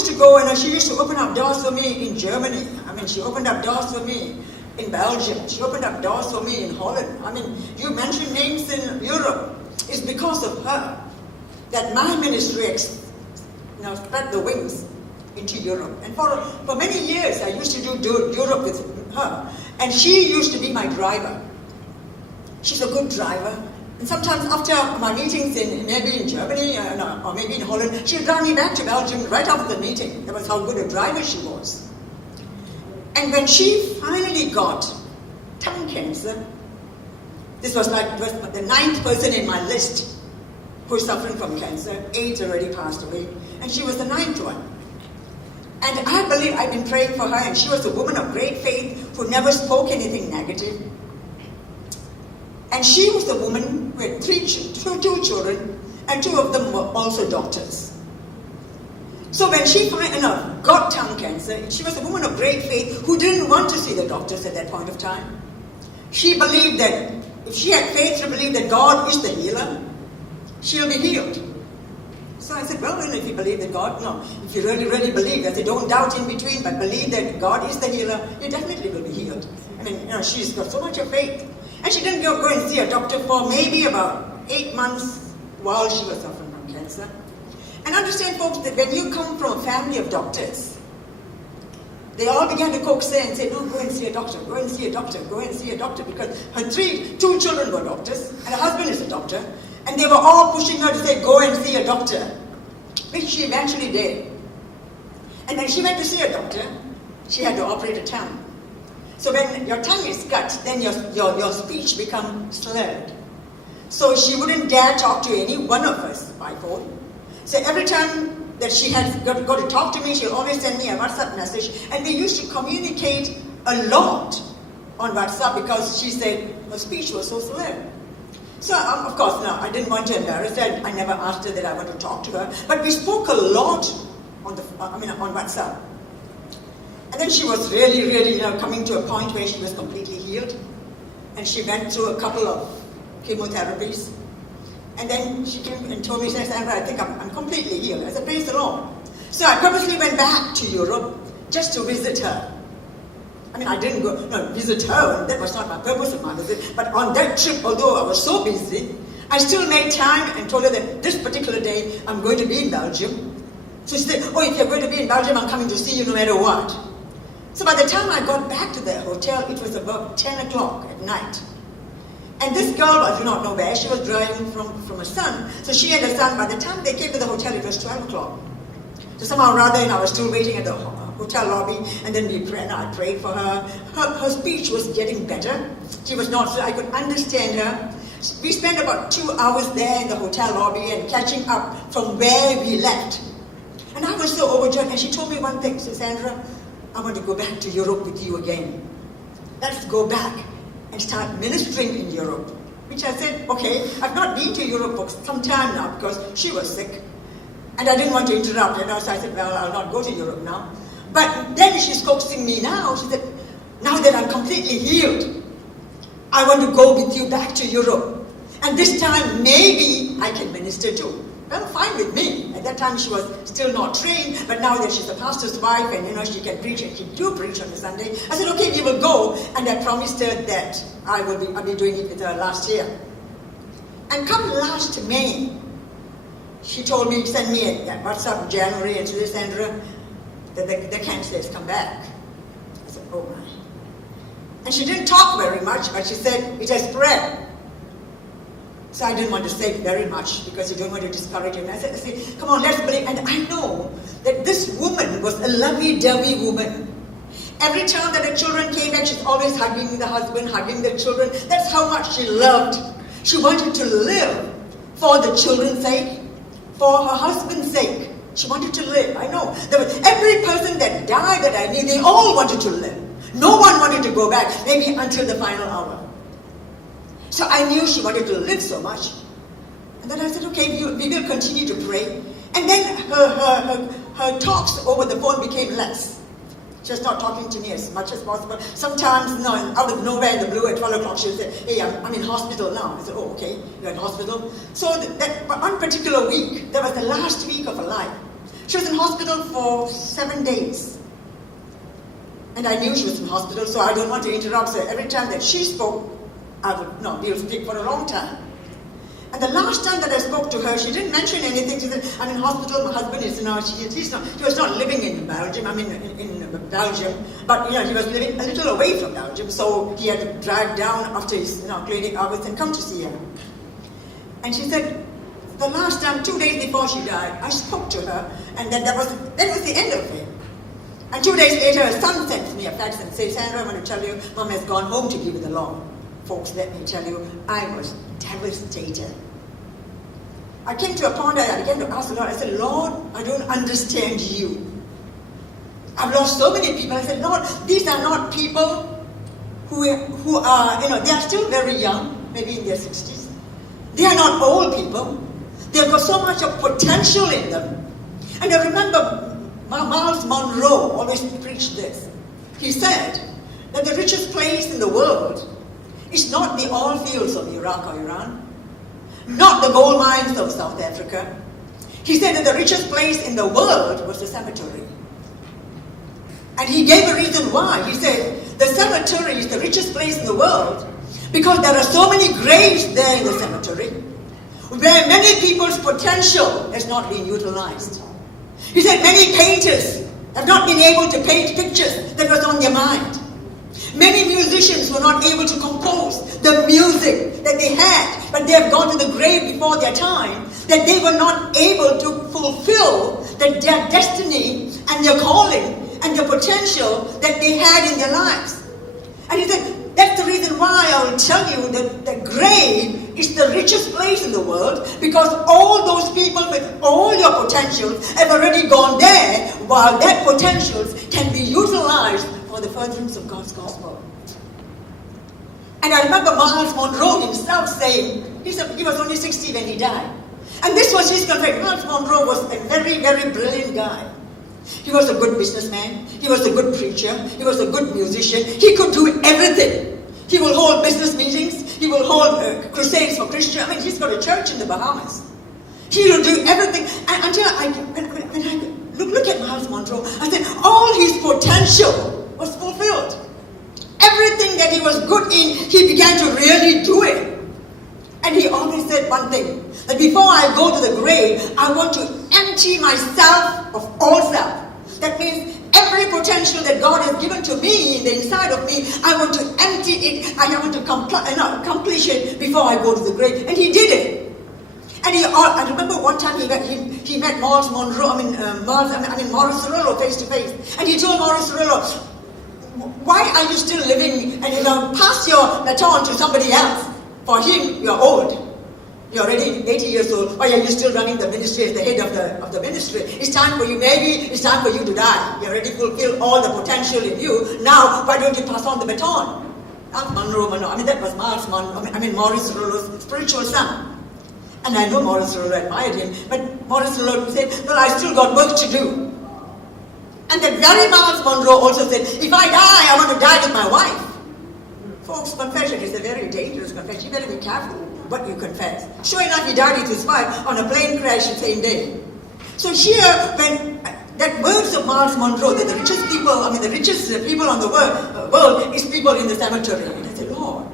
used to go and she used to open up doors for me in Germany. I mean, she opened up doors for me in Belgium. She opened up doors for me in Holland. I mean, you mentioned names in Europe. It's because of her that my ministry spread the wings into Europe. And for many years, I used to do Europe with her. And she used to be my driver. She's a good driver. And sometimes after my meetings maybe in Germany or maybe in Holland, she'd drive me back to Belgium right after the meeting. That was how good a driver she was. And when she finally got tongue cancer, this was the 9th person in my list who is suffering from cancer. 8 already passed away. And she was the 9th one. And I believe I've been praying for her, and she was a woman of great faith who never spoke anything negative. And she was the woman who had two children, and 2 of them were also doctors. So when she got tongue cancer, she was a woman of great faith who didn't want to see the doctors at that point of time. She believed that if she had faith to believe that God is the healer, she'll be healed. So I said, well, if you believe that God, if you really, really believe that, don't doubt in between, but believe that God is the healer, you definitely will be healed. I mean, she's got so much of faith. And she didn't go and see a doctor for maybe about 8 months while she was suffering from cancer. And understand, folks, that when you come from a family of doctors, they all began to coax her and say, no, go and see a doctor, go and see a doctor, go and see a doctor, because her 2 children were doctors, and her husband is a doctor, and they were all pushing her to say, go and see a doctor, which she eventually did. And when she went to see a doctor, she had to operate a tongue. So when your tongue is cut, then your speech becomes slurred. So she wouldn't dare talk to any one of us by phone. So every time that she had got to talk to me, she'll always send me a WhatsApp message. And we used to communicate a lot on WhatsApp because she said her speech was so slurred. So, of course, I didn't want to embarrass her. I never asked her that I want to talk to her. But we spoke a lot on WhatsApp. And then she was really, really, coming to a point where she was completely healed. And she went through a couple of chemotherapies. And then she came and told me, Sandra, I think I'm completely healed. I said, praise the Lord. So I purposely went back to Europe just to visit her. I mean, I didn't visit her. That was not my purpose of my visit. But on that trip, although I was so busy, I still made time and told her that this particular day, I'm going to be in Belgium. So she said, if you're going to be in Belgium, I'm coming to see you no matter what. So by the time I got back to the hotel, it was about 10 o'clock at night. And this girl, I do not know where, she was driving from her son. So she and her son, by the time they came to the hotel, it was 12 o'clock. So somehow or other, I was still waiting at the hotel lobby, and then I prayed for her. Her speech was getting better. She was not, so I could understand her. We spent about 2 hours there in the hotel lobby and catching up from where we left. And I was so overjoyed, and she told me one thing, she said, Sandra, I want to go back to Europe with you again. Let's go back and start ministering in Europe. Which I said, okay, I've not been to Europe for some time now because she was sick. And I didn't want to interrupt her, so I said, well, I'll not go to Europe now. But then she's coaxing me now. She said, now that I'm completely healed, I want to go with you back to Europe. And this time, maybe I can minister too. Well, fine with me. At that time, she was still not trained, but now that she's a pastor's wife and, she can preach, and she do preach on a Sunday, I said, okay, we will go. And I promised her that I'll be doing it with her last year. And come last May, she told me, send me a WhatsApp in January, and she said, Sandra, the cancer has come back. I said, oh my. And she didn't talk very much, but she said, it has spread. So I didn't want to say very much because you don't want to discourage her. And I said, come on, let's believe. And I know that this woman was a lovey-dovey woman. Every time that the children came back, she's always hugging the husband, hugging the children. That's how much she loved. She wanted to live for the children's sake, for her husband's sake. She wanted to live. I know. Every person that died that I knew, they all wanted to live. No one wanted to go back, maybe until the final hour. So I knew she wanted to live so much. And then I said, okay, we will continue to pray. And then her talks over the phone became less. She was not talking to me as much as possible. Sometimes, out of nowhere in the blue at 12 o'clock, she would say, hey, I'm in hospital now. I said, oh, okay, you're in hospital. So that one particular week, that was the last week of her life. She was in hospital for 7 days. And I knew she was in hospital, so I don't want to interrupt her. Every time that she spoke, we'll speak for a long time. And the last time that I spoke to her, she didn't mention anything. She said, I'm in hospital, my husband is now, he was not living in Belgium, in Belgium, but he was living a little away from Belgium, so he had to drive down after his clinic hours and come to see her. And she said, the last time, 2 days before she died, I spoke to her, and then that was the end of it. And 2 days later, her son sent me a fax and said, Sandra, I want to tell you, Mom has gone home to be with the Lord. Folks, let me tell you, I was devastated. I came to a point where I began to ask the Lord, I said, Lord, I don't understand you. I've lost so many people. I said, Lord, these are not people who are, they are still very young, maybe in their 60s. They are not old people. They've got so much of potential in them. And I remember Miles Monroe always preached this. He said that the richest place in the world is not the oil fields of Iraq or Iran, not the gold mines of South Africa. He said that the richest place in the world was the cemetery. And he gave a reason why. He said the cemetery is the richest place in the world because there are so many graves there in the cemetery where many people's potential has not been utilized. He said many painters have not been able to paint pictures that was on their mind. Many musicians were not able to compose the music that they had, but they have gone to the grave before their time, that they were not able to fulfill their destiny and their calling and the potential that they had in their lives. And he said, that's the reason why I will tell you that the grave is the richest place in the world, because all those people with all your potentials have already gone there, while that potentials can be utilized for the furtherance of God's gospel. And I remember Miles Monroe himself saying, he was only 60 when he died. And this was his confession. Miles Monroe was a very, very brilliant guy. He was a good businessman. He was a good preacher. He was a good musician. He could do everything. He will hold business meetings. He will hold crusades for Christians. He's got a church in the Bahamas. He will do everything. And until when I look at Miles Monroe, I said, all his potential was fulfilled. Everything that he was good in, he began to really do it. And he always said one thing, that before I go to the grave, I want to empty myself of all self. That means every potential that God has given to me in the inside of me, I want to empty it. I want to accomplish it before I go to the grave. And he did it. And I remember one time he met Miles Monroe, Maurice Cerullo face to face. And he told Maurice Cerullo, why are you still living and pass your baton to somebody else? For him, you're old. You're already 80 years old. Why are you still running the ministry as the head of the ministry? It's time for you, maybe it's time for you to die. You already fulfilled all the potential in you. Now, why don't you pass on the baton? Monroe, that was Maurice Cerullo's spiritual son. And I know Maurice Cerullo admired him, but Maurice Cerullo said, well, I still got work to do. And that very Miles Monroe also said, if I die, I want to die with my wife. Folks, confession is a very dangerous confession. You better be careful what you confess. Sure enough, he died with his wife on a plane crash the same day. So here, when that words of Miles Monroe, that the richest people on the world is people in the cemetery. And I said, Lord,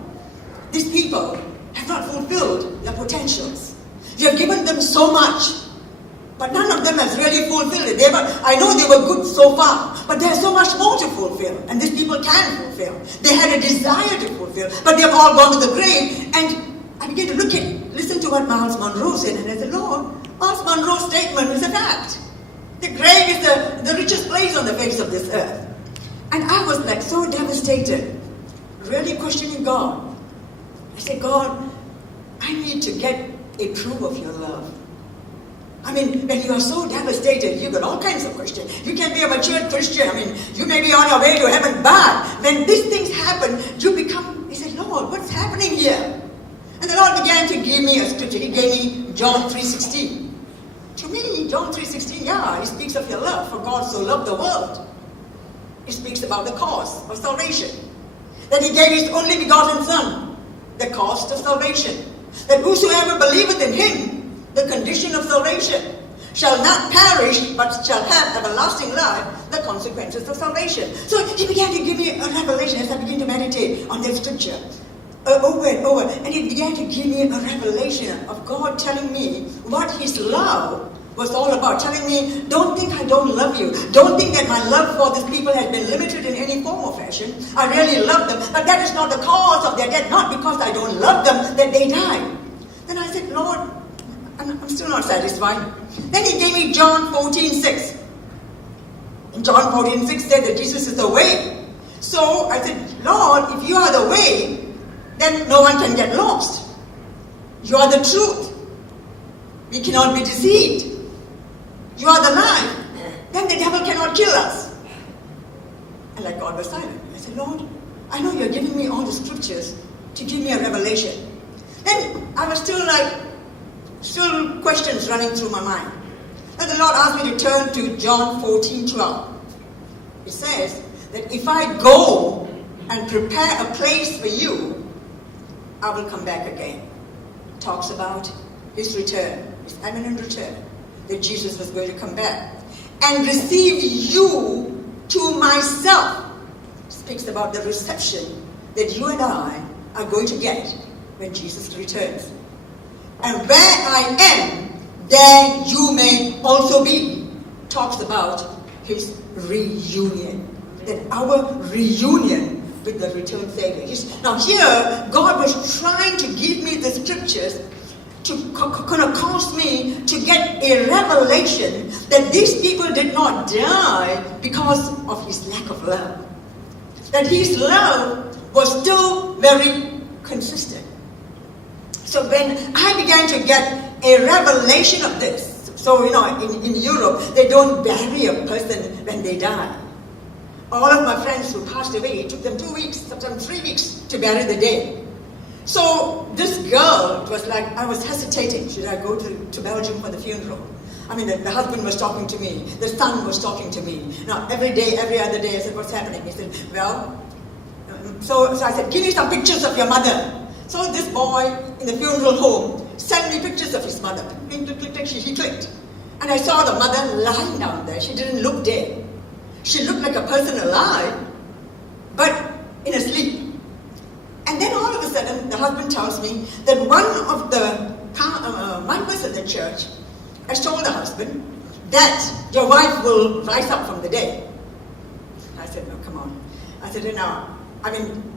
these people have not fulfilled their potentials. You have given them so much, but none of them has really fulfilled it. I know they were good so far, but there's so much more to fulfill, and these people can fulfill. They had a desire to fulfill, but they've all gone to the grave. And I began to listen to what Miles Monroe said, and I said, Lord, Miles Monroe's statement is a fact. The grave is the richest place on the face of this earth. And I was so devastated, really questioning God. I said, God, I need to get a proof of your love. When you are so devastated, you got all kinds of questions. You can be a mature Christian. You may be on your way to heaven, but when these things happen, he said, Lord, what's happening here? And the Lord began to give me a scripture. He gave me John 3:16. To me, John 3:16, it speaks of your love, for God so loved the world. It speaks about the cost of salvation. That he gave his only begotten Son, the cost of salvation. That whosoever believeth in him, the condition of salvation, shall not perish, but shall have everlasting life, the consequences of salvation. So he began to give me a revelation as I began to meditate on that scripture. Over and over. And he began to give me a revelation of God telling me what his love was all about. Telling me, don't think I don't love you. Don't think that my love for these people has been limited in any form or fashion. I really love them. But that is not the cause of their death. Not because I don't love them that they died. Then I said, Lord, I'm still not satisfied. Then he gave me John 14:6. And John 14:6 said that Jesus is the way. So I said, Lord, if you are the way, then no one can get lost. You are the truth. We cannot be deceived. You are the life. Then the devil cannot kill us. And like God was silent. I said, Lord, I know you're giving me all the scriptures to give me a revelation. Then I was still questions running through my mind. And the Lord asked me to turn to John 14:12. It says that if I go and prepare a place for you, I will come back again. Talks about his return, his imminent return, that Jesus was going to come back and receive you to myself. Speaks about the reception that you and I are going to get when Jesus returns. And where I am, there you may also be. Talks about his reunion. That our reunion with the returned Savior. Now here, God was trying to give me the scriptures to kind of cause me to get a revelation that these people did not die because of his lack of love. That his love was still very consistent. So when I began to get a revelation of this, so in Europe, they don't bury a person when they die. All of my friends who passed away, it took them 2 weeks, sometimes 3 weeks to bury the dead. So this girl, it was like, I was hesitating. Should I go to Belgium for the funeral? I mean, the husband was talking to me. The son was talking to me. Now, every day, every other day, I said, what's happening? He said, well, so I said, give me some pictures of your mother. So this boy in the funeral home sent me pictures of his mother. He clicked. And I saw the mother lying down there. She didn't look dead. She looked like a person alive, but in a sleep. And then all of a sudden, the husband tells me that one of the members of the church has told the husband that your wife will rise up from the dead. I said, no, come on. I said,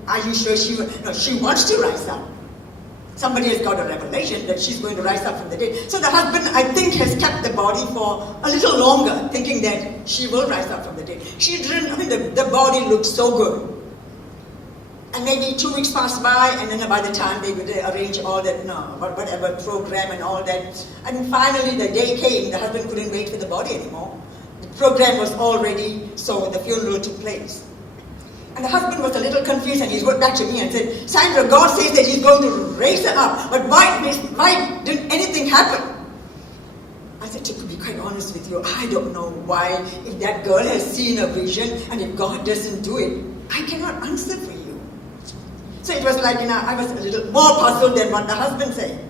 are you sure she wants to rise up? Somebody has got a revelation that she's going to rise up from the dead. So the husband, I think, has kept the body for a little longer, thinking that she will rise up from the dead. She didn't, the body looked so good. And maybe 2 weeks passed by, and then by the time they would arrange all that, whatever program and all that. And finally the day came, the husband couldn't wait for the body anymore. The program was all ready, so the funeral took place. And the husband was a little confused, and he wrote back to me and said, Sandra, God says that he's going to raise her up, but why didn't anything happen? I said, to be quite honest with you, I don't know why, if that girl has seen a vision, and if God doesn't do it, I cannot answer for you. So it was like, I was a little more puzzled than what the husband said.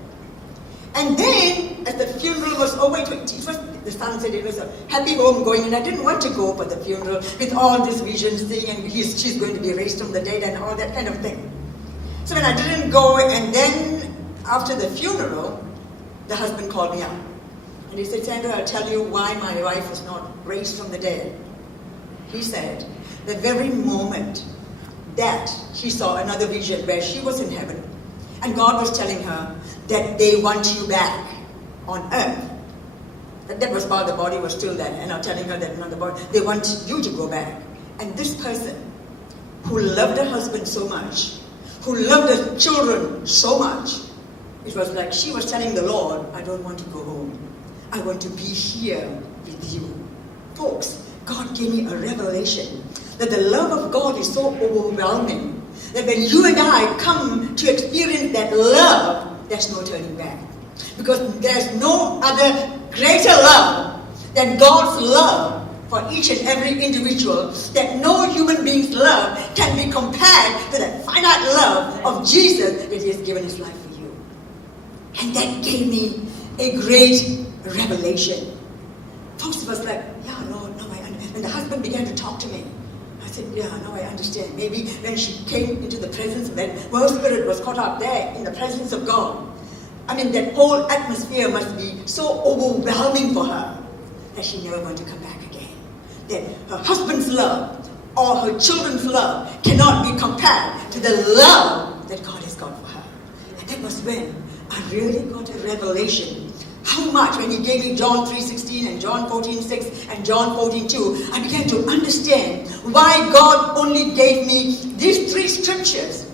And then, as the funeral was over, the son said it was a happy home going, and I didn't want to go for the funeral with all this visions thing, and she's going to be raised from the dead and all that kind of thing. So when I didn't go, and then after the funeral, the husband called me up. And he said, Sandra, I'll tell you why my wife was not raised from the dead. He said, the very moment that she saw another vision where she was in heaven, and God was telling her that they want you back on earth. That was while the body was still there, and I'm telling her that the body, they want you to go back. And this person who loved her husband so much, who loved her children so much, it was like she was telling the Lord, I don't want to go home. I want to be here with you. Folks, God gave me a revelation that the love of God is so overwhelming that when you and I come to experience that love, there's no turning back. Because there's no other greater love than God's love for each and every individual, that no human being's love can be compared to that finite love of Jesus that He has given His life for you. And that gave me a great revelation. Folks was like, yeah, Lord, now I understand. And the husband began to talk to me. I said, yeah, now I understand. Maybe when she came into the presence, when her spirit was caught up there in the presence of God, I mean, that whole atmosphere must be so overwhelming for her that she never want to come back again. That her husband's love or her children's love cannot be compared to the love that God has got for her. And that was when I really got a revelation. How much, when he gave me John 3:16 and John 14:6 and John 14:2, I began to understand why God only gave me these 3 scriptures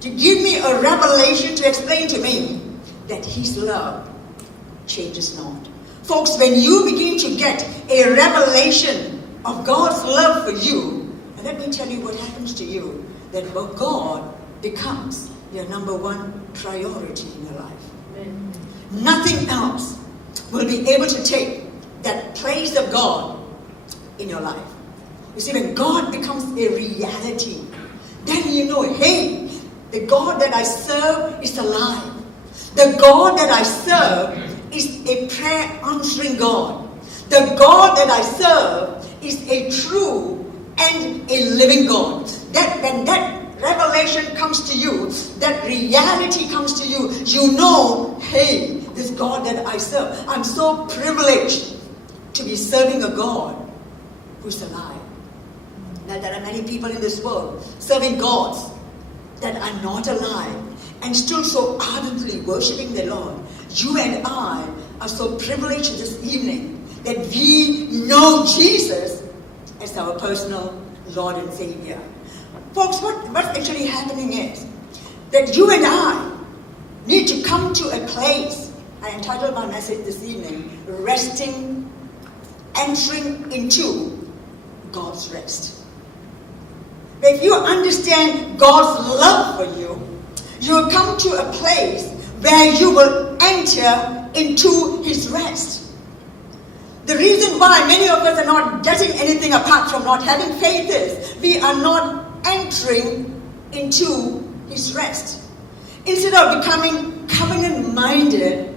to give me a revelation to explain to me that his love changes not. Folks, when you begin to get a revelation of God's love for you, and let me tell you what happens to you, that God becomes your number 1 priority in your life. Amen. Nothing else will be able to take that place of God in your life. You see, when God becomes a reality, then you know, hey, the God that I serve is alive. The God that I serve is a prayer answering God. The God that I serve is a true and a living God. That when that revelation comes to you, that reality comes to you, you know, hey, this God that I serve, I'm so privileged to be serving a God who's alive. Now there are many people in this world serving gods that are not alive and still so ardently worshiping the Lord. You and I are so privileged this evening that we know Jesus as our personal Lord and Savior. Folks, what's actually happening is that you and I need to come to a place. I entitled my message this evening, entering into God's rest. If you understand God's love for you, you will come to a place where you will enter into his rest. The reason why many of us are not getting anything apart from not having faith is we are not entering into his rest. Instead of becoming covenant-minded,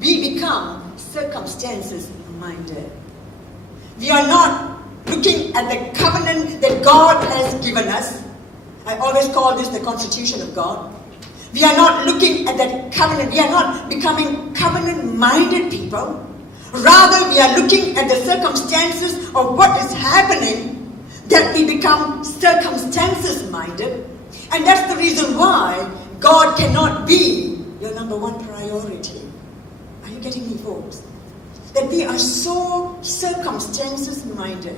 we become circumstances-minded. We are not looking at the covenant that God has given us. I always call this the constitution of God. We are not looking at that covenant. We are not becoming covenant-minded people. Rather, we are looking at the circumstances of what is happening, that we become circumstances-minded. And that's the reason why God cannot be your number 1 priority. Are you getting me, folks? That we are so circumstances-minded.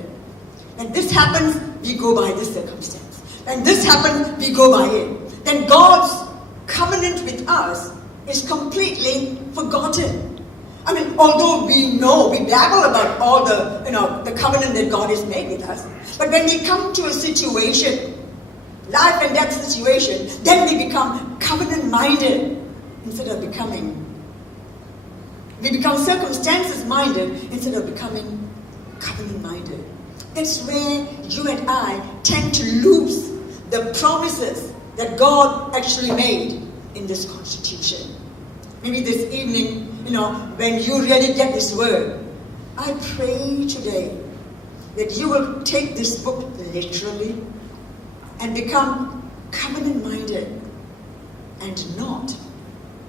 When this happens, we go by this circumstance. When this happens, we go by it. Then God's covenant with us is completely forgotten. I mean, although we know, we babble about all the covenant that God has made with us, but when we come to a situation, life and death situation, then we become covenant-minded instead of we become circumstances-minded instead of becoming covenant-minded. That's where you and I tend to lose the promises that God actually made in this constitution. Maybe this evening, when you really get this word, I pray today that you will take this book literally and become covenant-minded and not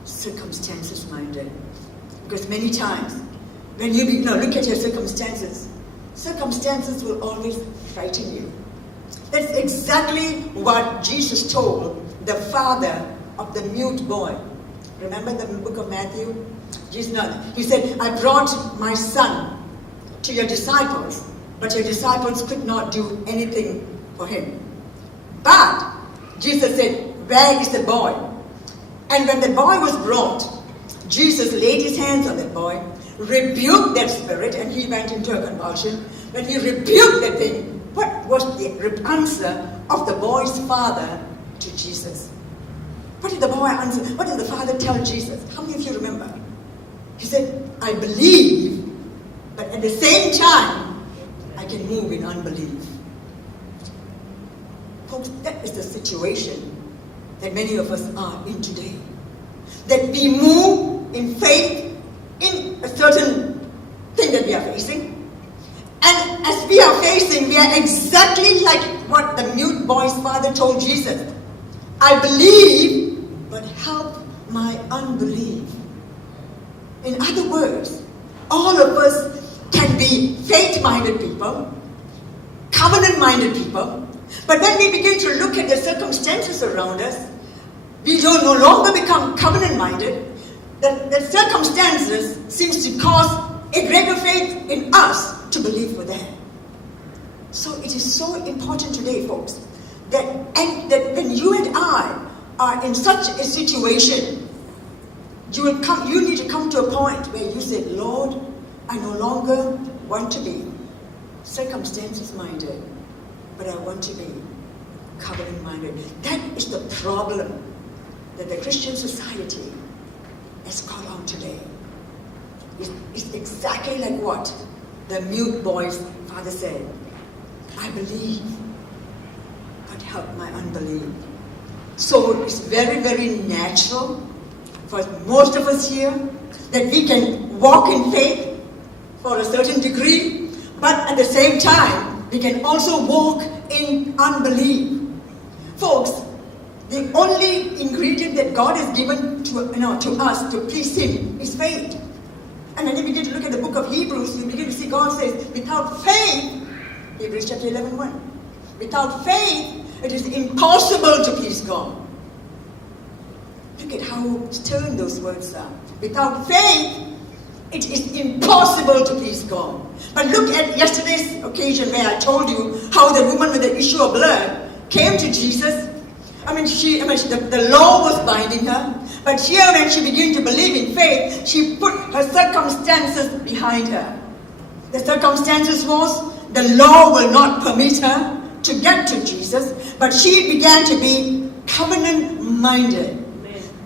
circumstances-minded. Because many times, when you look at your circumstances will always frighten you. That's exactly what Jesus told the father of the mute boy. Remember the book of Matthew? He said, I brought my son to your disciples, but your disciples could not do anything for him. But Jesus said, where is the boy? And when the boy was brought, Jesus laid his hands on that boy, rebuked that spirit, and he went into a convulsion. When he rebuked that thing, what was the answer of the boy's father to Jesus? What did the boy answer? What did the father tell Jesus? How many of you remember? He said, I believe, but at the same time, I can move in unbelief. Folks, that is the situation that many of us are in today. That we move in faith in a certain thing that we are facing, exactly like what the mute boy's father told Jesus. I believe, but help my unbelief. In other words, all of us can be faith-minded people, covenant-minded people, but when we begin to look at the circumstances around us, we don't no longer become covenant-minded. The circumstances seems to cause a greater faith in us to believe for them. So it is so important today, folks, that when you and I are in such a situation, you need to come to a point where you say, Lord, I no longer want to be circumstances-minded, but I want to be covenant-minded. That is the problem that the Christian society has caught on today. It's exactly like what the mute boy's father said. I believe, but help my unbelief. So it's very, very natural for most of us here that we can walk in faith for a certain degree, but at the same time, we can also walk in unbelief. Folks, the only ingredient that God has given to us to please Him is faith. And when you begin to look at the book of Hebrews, you begin to see God says, without faith, Hebrews chapter 11:1, without faith, it is impossible to please God. Look at how stern those words are. Without faith, it is impossible to please God. But look at yesterday's occasion where I told you how the woman with the issue of blood came to Jesus. The law was binding her. But here when she began to believe in faith, she put her circumstances behind her. The circumstances was the law will not permit her to get to Jesus, but she began to be covenant-minded.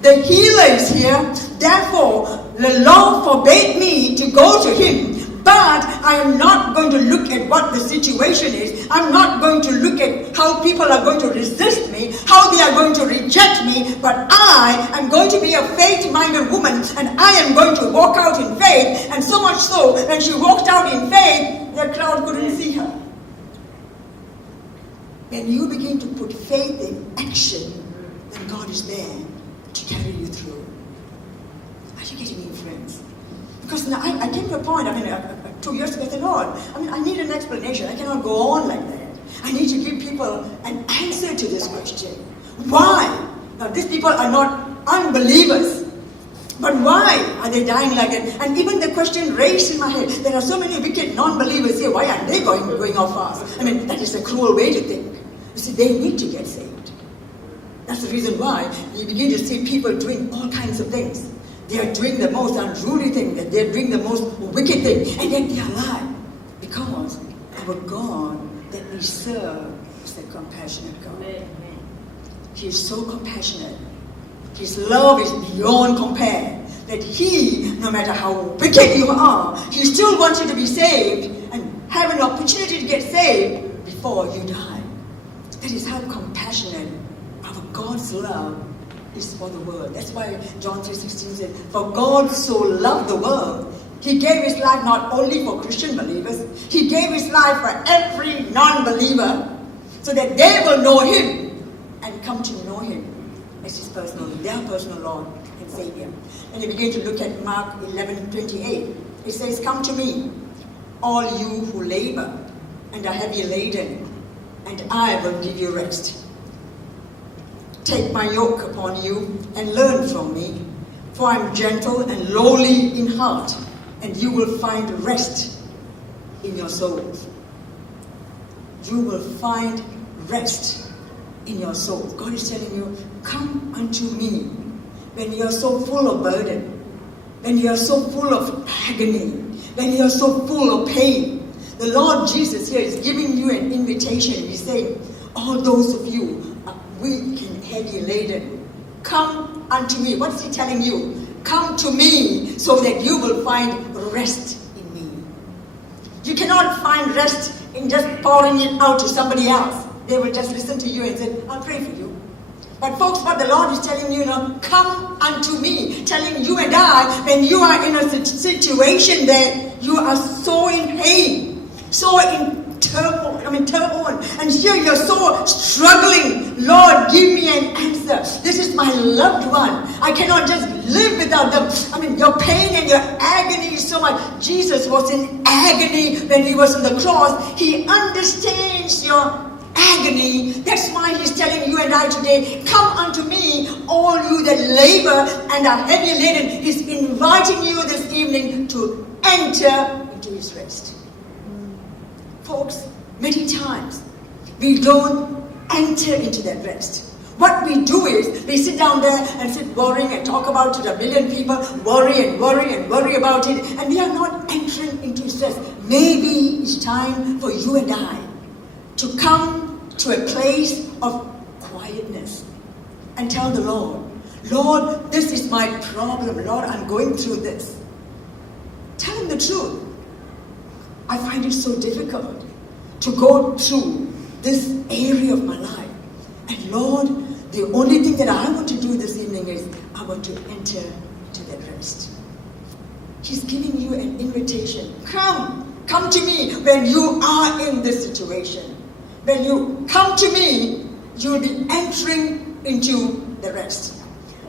The healer is here, therefore the law forbade me to go to Him, but I am not going to look at what the situation is. I'm not going to look at how people are going to resist me, how they are going to reject me, but I am going to be a faith-minded woman, and I am going to walk out in faith. And so much so, when she walked out in faith, the crowd couldn't see her. When you begin to put faith in action, then God is there to carry you through. Are you getting me, friends? Because now I came to a point, 2 years ago, I said, Lord, I need an explanation. I cannot go on like that. I need to give people an answer to this question. Why? Now, these people are not unbelievers. But why are they dying like that? And even the question raised in my head, there are so many wicked non-believers here. Why aren't they going off fast? That is a cruel way to think. You see, they need to get saved. That's the reason why you begin to see people doing all kinds of things. They are doing the most unruly thing, that they're doing the most wicked thing, and yet they are alive. Because our God that we serve is a compassionate God. Amen. He is so compassionate. His love is beyond compare. That He, no matter how wicked you are, He still wants you to be saved and have an opportunity to get saved before you die. That is how compassionate our God's love is for the world. That's why John 3:16 said, for God so loved the world, He gave His life not only for Christian believers, He gave His life for every non-believer, so that they will know Him and come to know Him as their personal Lord and Savior. And you begin to look at Mark 11:28. It says, come to me, all you who labor and are heavy laden, and I will give you rest. Take my yoke upon you and learn from me, for I am gentle and lowly in heart, and you will find rest in your souls. You will find rest in your souls. God is telling you, come unto me. When you are so full of burden, when you are so full of agony, when you are so full of pain, the Lord Jesus here is giving you an invitation. He's saying, all those of you are weak and heavy laden, come unto me. What is He telling you? Come to me so that you will find rest in me. You cannot find rest in just pouring it out to somebody else. They will just listen to you and say, I'll pray for you. But folks, what the Lord is telling you now, come unto me. Telling you and I, when you are in a situation that you are so in pain, so in turmoil, turn on. And here you're so struggling. Lord, give me an answer. This is my loved one. I cannot just live without them. Your pain and your agony is so much. Jesus was in agony when he was on the cross. He understands your agony. That's why he's telling you and I today, come unto me, all you that labor and are heavy laden. He's inviting you this evening to enter into his rest. Folks, many times we don't enter into that rest. What we do is we sit down there and sit worrying and talk about it. A million people worry and worry and worry about it, and we are not entering into his rest. Maybe it's time for you and I to come to a place of quietness and tell the Lord, Lord, this is my problem. Lord, I'm going through this. Tell him the truth. I find it so difficult to go through this area of my life. And Lord, the only thing that I want to do this evening is I want to enter into that rest. He's giving you an invitation. Come to me when you are in this situation. When you come to me, you'll be entering into the rest.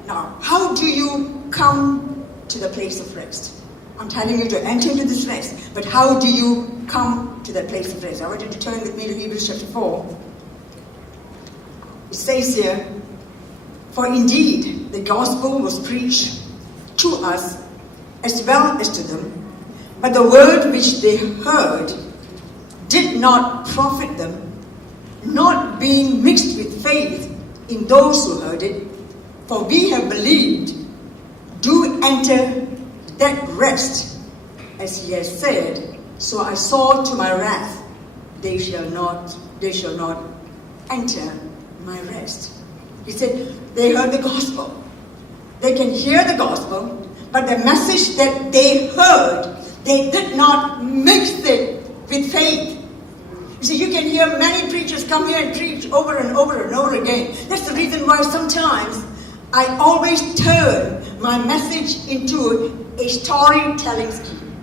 Now, how do you come to the place of rest? I'm telling you to enter into this rest, but how do you come to that place of rest? I want you to turn with me to Hebrews chapter 4. It says here, for indeed the gospel was preached to us as well as to them, but the word which they heard did not profit them, not being mixed with faith in those who heard it. For we have believed, do enter that rest, as he has said, so I saw to my wrath, they shall not enter my rest. He said, they heard the gospel. They can hear the gospel, but the message that they heard, they did not mix it with faith. You see, you can hear many preachers come here and preach over and over and over again. That's the reason why sometimes I always turn my message into a storytelling scheme.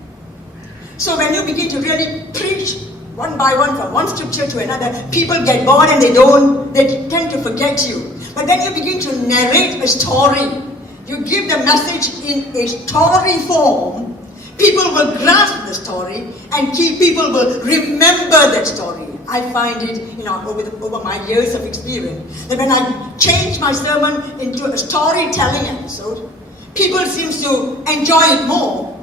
So when you begin to really preach one by one from one scripture to another, people get bored and they tend to forget you. But then you begin to narrate a story. You give the message in a story form. People will grasp the story, and people will remember that story. I find it, over my years of experience, that when I change my sermon into a storytelling episode, people seem to enjoy it more.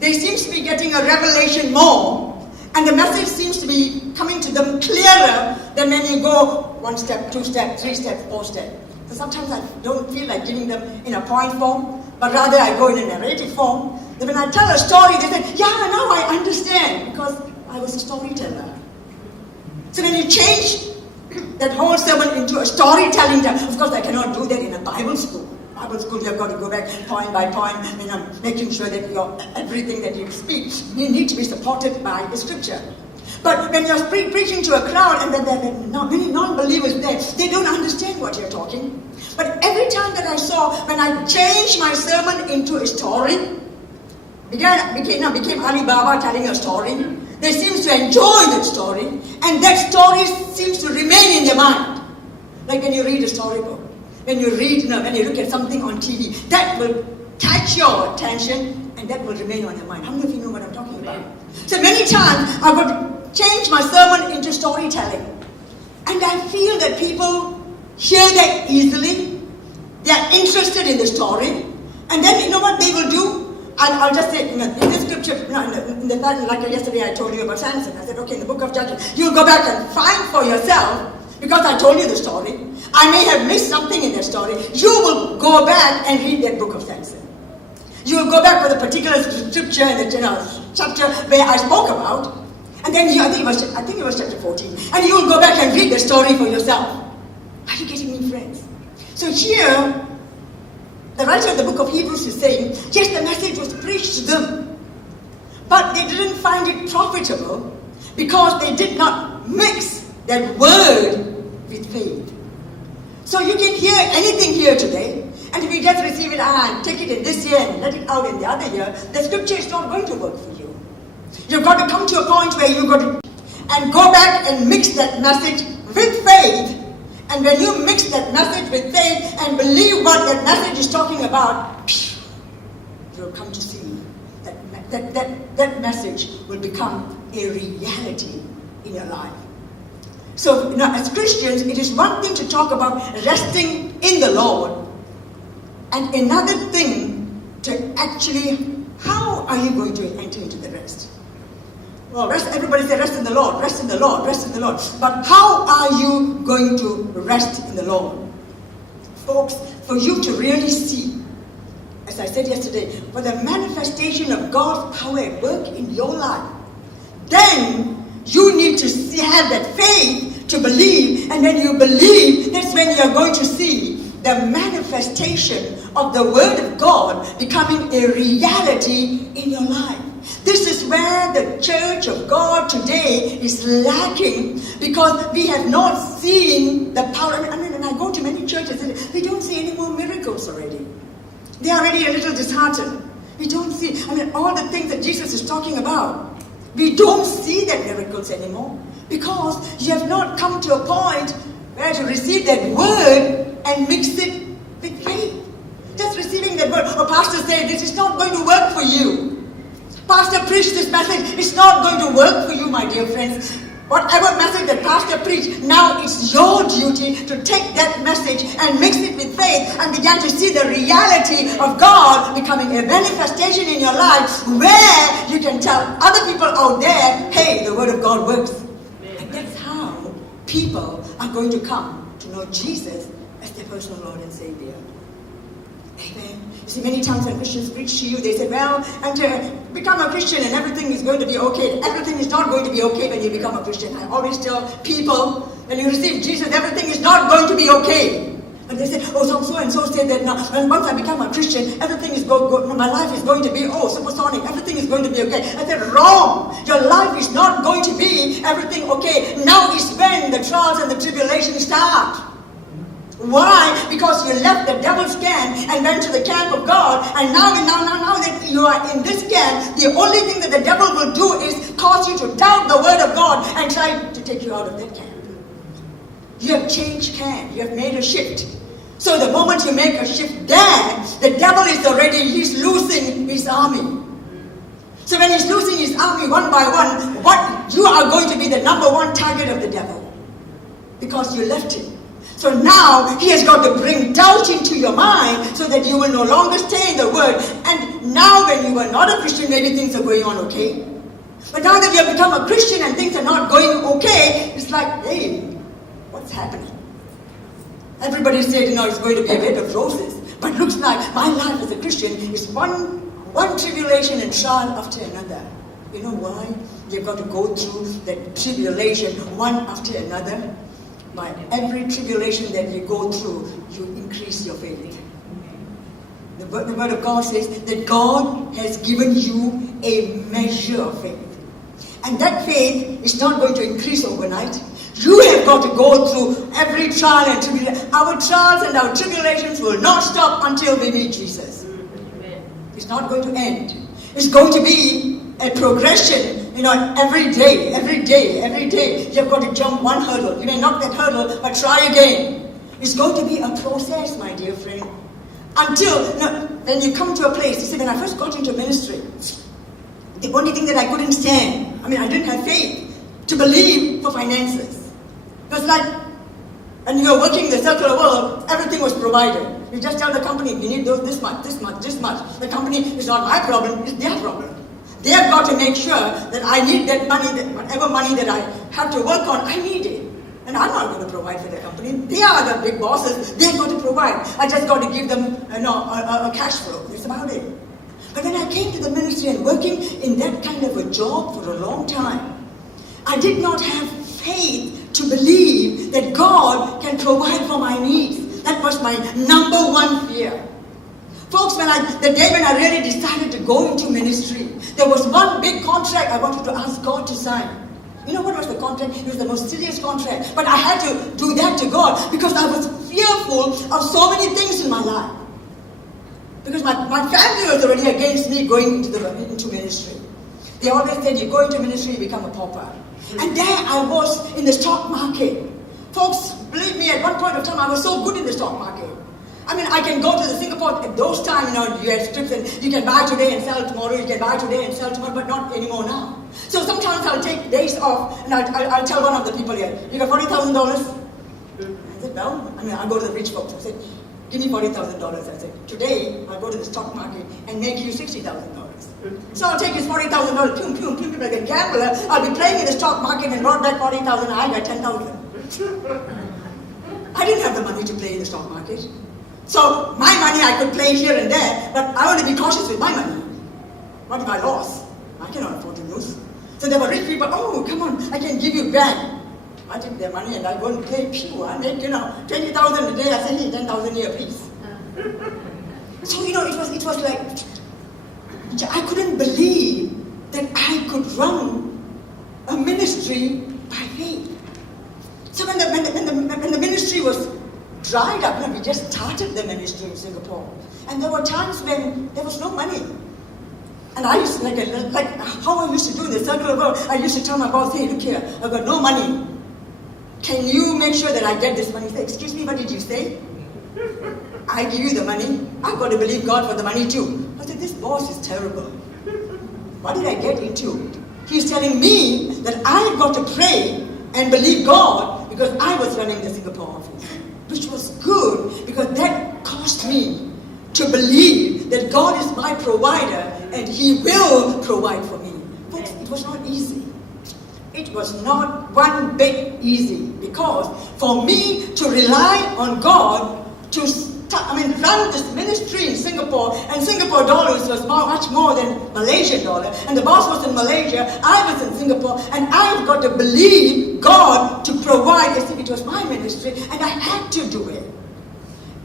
They seem to be getting a revelation more, and the message seems to be coming to them clearer than when you go 1 step, 2 step, 3 step, 4 step. So sometimes I don't feel like giving them in a point form, but rather I go in a narrative form. Then when I tell a story, they say, yeah, now I understand, because I was a storyteller. So when you change that whole sermon into a storytelling, of course I cannot do that in a Bible school. Bible school, you have got to go back point by point, making sure that everything that you speak, you need to be supported by the scripture. But when you're preaching to a crowd and then there are many non-believers there, they don't understand what you're talking. But every time that I saw, when I changed my sermon into a story, became Alibaba telling a story, they seem to enjoy that story, and that story seems to remain in their mind. Like when you read a storybook, when you look at something on TV, that will catch your attention, and that will remain on your mind. How many of you know what I'm talking about? So many times I would change my sermon into storytelling, and I feel that people hear that easily. They are interested in the story, and then you know what they will do? I'll just say, in this scripture, like yesterday I told you about Samson. I said, okay, in the book of Judges, you'll go back and find for yourself, because I told you the story. I may have missed something in that story. You will go back and read that book of Samson. You will go back with a particular scripture in the chapter where I spoke about, and then I think it was chapter 14, and you will go back and read the story for yourself. Are you getting me, friends? So here, the writer of the book of Hebrews is saying, yes, the message was preached to them, but they didn't find it profitable because they did not mix that word with faith. So you can hear anything here today, and if you just receive it and take it in this year and let it out in the other year, the scripture is not going to work for you. You've got to come to a point where you've got to and go back and mix that message with faith. And when you mix that message with faith and believe what that message is talking about, you'll come to see that message will become a reality in your life. So, as Christians, it is one thing to talk about resting in the Lord, and another thing to actually, how are you going to enter into the rest? Well, everybody say rest in the Lord, rest in the Lord, rest in the Lord. But how are you going to rest in the Lord? Folks, for you to really see, as I said yesterday, for the manifestation of God's power at work in your life, then you need to have that faith to believe, and when you believe, that's when you're going to see the manifestation of the Word of God becoming a reality in your life. This is where the Church of God today is lacking, because we have not seen the power. I mean, when I go to many churches, we don't see any more miracles already. They are already a little disheartened. We don't see, all the things that Jesus is talking about. We don't see that miracles anymore, because you have not come to a point where to receive that word and mix it with faith. Just receiving that word. Or pastor said, this is not going to work for you. Pastor preached this message. It's not going to work for you, my dear friends. Whatever message that pastor preached, now it's your duty to take that message and mix it with faith and begin to see the reality of God becoming a manifestation in your life, where you can tell other people out there, hey, the Word of God works. And that's how people are going to come to know Jesus as their personal Lord and Savior. Amen. You see, many times when Christians preach to you, they say, well, and to become a Christian and everything is going to be okay. Everything is not going to be okay when you become a Christian. I always tell people, when you receive Jesus, everything is not going to be okay. And they say, oh, so and so said that now, when once I become a Christian, everything is my life is going to be, supersonic, everything is going to be okay. I said, wrong. Your life is not going to be everything okay. Now is when the trials and the tribulations start. Why? Because you left the devil's camp and went to the camp of God, and now that you are in this camp, the only thing that the devil will do is cause you to doubt the Word of God and try to take you out of that camp. You have changed camp. You have made a shift. So the moment you make a shift there, the devil is already, he's losing his army. So when he's losing his army one by one, you are going to be the number one target of the devil, because you left him. So now he has got to bring doubt into your mind so that you will no longer stay in the Word. And now when you are not a Christian, maybe things are going on okay. But now that you have become a Christian and things are not going okay, it's like, hey, what's happening? Everybody said, it's going to be a bed of roses. But it looks like my life as a Christian is one tribulation and trial after another. You know why? You've got to go through that tribulation one after another. By every tribulation that you go through, you increase your faith. The Word of God says that God has given you a measure of faith. And that faith is not going to increase overnight. You have got to go through every trial and tribulation. Our trials and our tribulations will not stop until we meet Jesus. Amen. It's not going to end. It's going to be a progression. Every day, you've got to jump one hurdle. You may knock that hurdle, but try again. It's going to be a process, my dear friend. Until, when you come to a place, you see, when I first got into ministry, the only thing that I couldn't stand, I didn't have faith to believe for finances. It was like, when you were working in the circular world, everything was provided. You just tell the company, we need this much. The company is not my problem, it's their problem. They have got to make sure that I need that money, that whatever money that I have to work on, I need it. And I'm not going to provide for the company. They are the big bosses. They've got to provide. I just got to give them a cash flow. That's about it. But when I came to the ministry and working in that kind of a job for a long time, I did not have faith to believe that God can provide for my needs. That was my number one fear. Folks, the day when I really decided to go into ministry, there was one big contract I wanted to ask God to sign. You know what was the contract? It was the most serious contract. But I had to do that to God because I was fearful of so many things in my life. Because my family was already against me going into ministry. They always said, you go into ministry, you become a pauper. And there I was in the stock market. Folks, believe me, at one point of time I was so good in the stock market. I mean, I can go to the Singapore at those times, you had strips and you can buy today and sell tomorrow, you can buy today and sell tomorrow, but not anymore now. So sometimes I'll take days off and I'll tell one of the people here, you got $40,000? I said, well, I'll go to the rich folks. I said, give me $40,000. I said, today I'll go to the stock market and make you $60,000. So I'll take his $40,000, boom, boom, boom, like a gambler. I'll be playing in the stock market and brought back $40,000, I got $10,000. I didn't have the money to play in the stock market. So my money I could play here and there, but I want to be cautious with my money. What if I lost? I cannot afford to lose. So there were rich people, oh, come on, I can give you back. I take their money and I go and play pew. I make, 20,000 a day, I say, hey, 10,000 here, please. So, it was like, I couldn't believe that I could run a ministry by faith. So when the ministry was dried up, we just started the ministry in Singapore. And there were times when there was no money. And I used to, like how I used to do in the circle of work, I used to tell my boss, hey, look here, I've got no money. Can you make sure that I get this money? He said, excuse me, what did you say? I give you the money. I've got to believe God for the money too. I said, this boss is terrible. What did I get into? He's telling me that I've got to pray and believe God because I was running the Singapore office. Which was good because that caused me to believe that God is my provider and He will provide for me. Folks, it was not easy. It was not one bit easy because for me to rely on God to run this ministry in Singapore, and Singapore dollars was much more than Malaysian dollar, and the boss was in Malaysia, I was in Singapore, and I've got to believe God to provide as if it was my ministry, and I had to do it.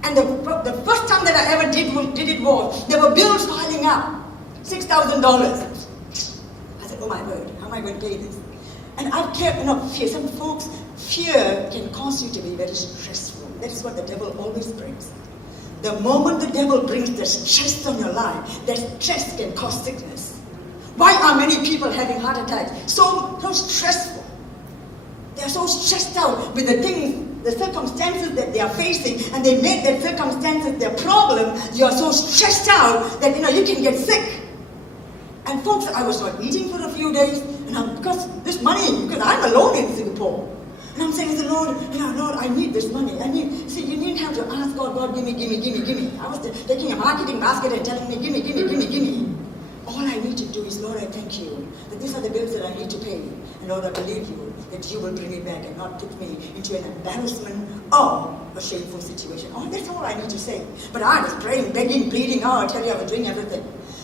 And the first time that I ever did it was, there were bills piling up, $6,000. I said, oh my word, how am I going to pay this? And I kept, fear. Some folks, fear can cause you to be very stressful. That is what the devil always brings. The moment the devil brings the stress on your life, that stress can cause sickness. Why are many people having heart attacks? So stressful. They are so stressed out with the things, the circumstances that they are facing, and they make that circumstances their problem. You are so stressed out that you can get sick. And folks, I was not eating for a few days, and because I'm alone in Singapore. And I'm saying to the Lord, Lord, I need this money. You didn't have to ask God, give me. I was taking a marketing basket and telling me, give me. All I need to do is, Lord, I thank you that these are the bills that I need to pay. And Lord, I believe you that you will bring me back and not put me into an embarrassment or a shameful situation. Oh, that's all I need to say. But I was praying, begging, pleading. I tell you, I was doing everything.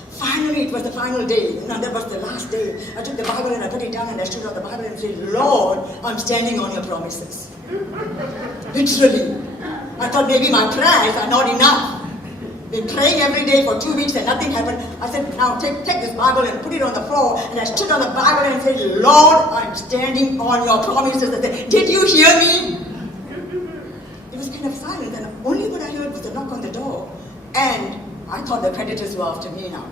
Finally, it was the final day. That was the last day. I took the Bible and I put it down and I stood on the Bible and said, Lord, I'm standing on your promises. Literally. I thought maybe my prayers are not enough. Been praying every day for 2 weeks and nothing happened. I said, now take this Bible and put it on the floor. And I stood on the Bible and said, Lord, I'm standing on your promises. I said, did you hear me? It was kind of silent, and only what I heard was a knock on the door. And I thought the creditors were after me now.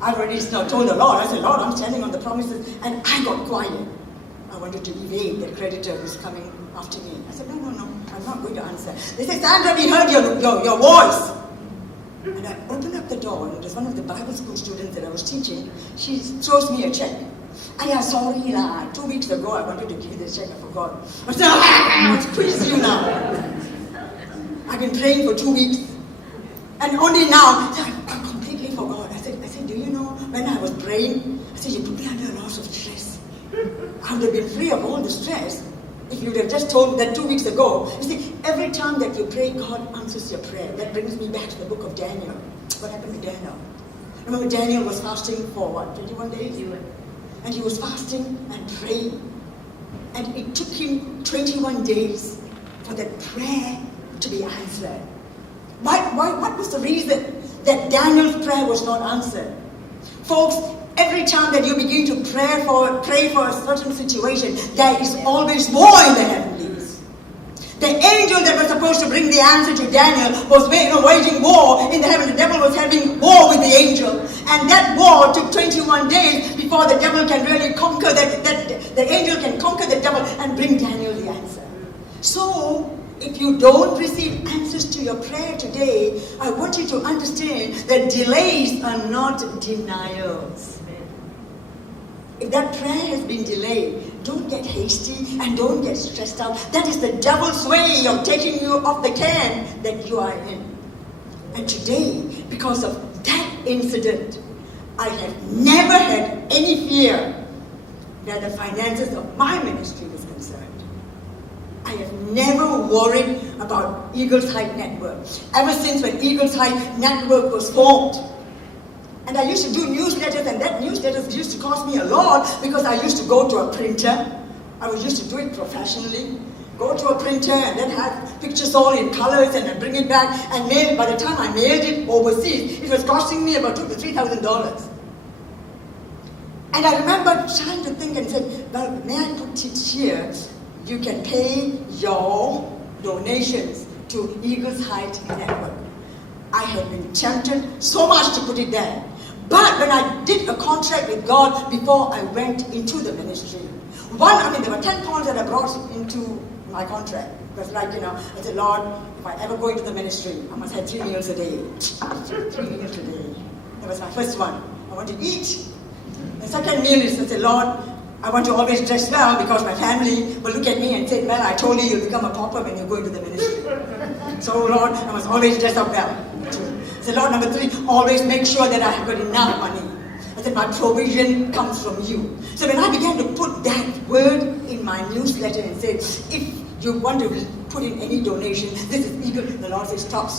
I already told the Lord, I said, Lord, I'm standing on the promises, and I got quiet. I wanted to evade the creditor who's coming after me. I said, no, I'm not going to answer. They said, Sandra, we heard your voice. And I opened up the door, and it was one of the Bible school students that I was teaching. She throws me a check. Sorry, 2 weeks ago I wanted to give you this check, I forgot. I said, I'll squeeze you now. I've been praying for 2 weeks. And only now, I completely forgot. I said, do you know, when I was praying, I said, you put me under a lot of stress. I would have been free of all the stress if you would have just told me that 2 weeks ago. You see, every time that you pray, God answers your prayer. That brings me back to the book of Daniel. What happened to Daniel? Remember, Daniel was fasting for 21 days? And he was fasting and praying. And it took him 21 days for that prayer to be answered. What was the reason that Daniel's prayer was not answered? Folks, every time that you begin to pray for a certain situation, there is always more in the heavenlies. The angel that was supposed to bring the answer to Daniel was waging war in the heaven. The devil was having war with the angel. And that war took 21 days before the devil can really conquer the angel can conquer the devil and bring Daniel the answer. So, if you don't receive answers to your prayer today, I want you to understand that delays are not denials. If that prayer has been delayed, don't get hasty and don't get stressed out. That is the devil's way of taking you off the can that you are in. And today, because of that incident, I have never had any fear where the finances of my ministry was concerned. I have never worried about Eagles Height Network. Ever since when Eagles Height Network was formed. And I used to do newsletters, and that newsletters used to cost me a lot because I used to go to a printer. I was used to do it professionally. Go to a printer and then have pictures all in colors and then bring it back and mail. By the time I mailed it overseas, it was costing me about $2,000 to $3,000. And I remember trying to think and said, well, may I put it here? You can pay your donations to Eagles Height Network. I had been tempted so much to put it there. But when I did a contract with God before I went into the ministry, there were 10 points that I brought into my contract. It was like, I said, Lord, if I ever go into the ministry, I must have 3 meals a day. 3 meals a day. That was my first one. I want to eat. The second meal is, I said, Lord, I want to always dress well because my family will look at me and say, well, I told you you'll become a pauper when you go into the ministry. So, Lord, I must always dress up well. I said, Lord, number 3, always make sure that I have got enough money. I said, my provision comes from you. So when I began to put that word in my newsletter and said, if you want to put in any donation, this is equal. The Lord says, stop.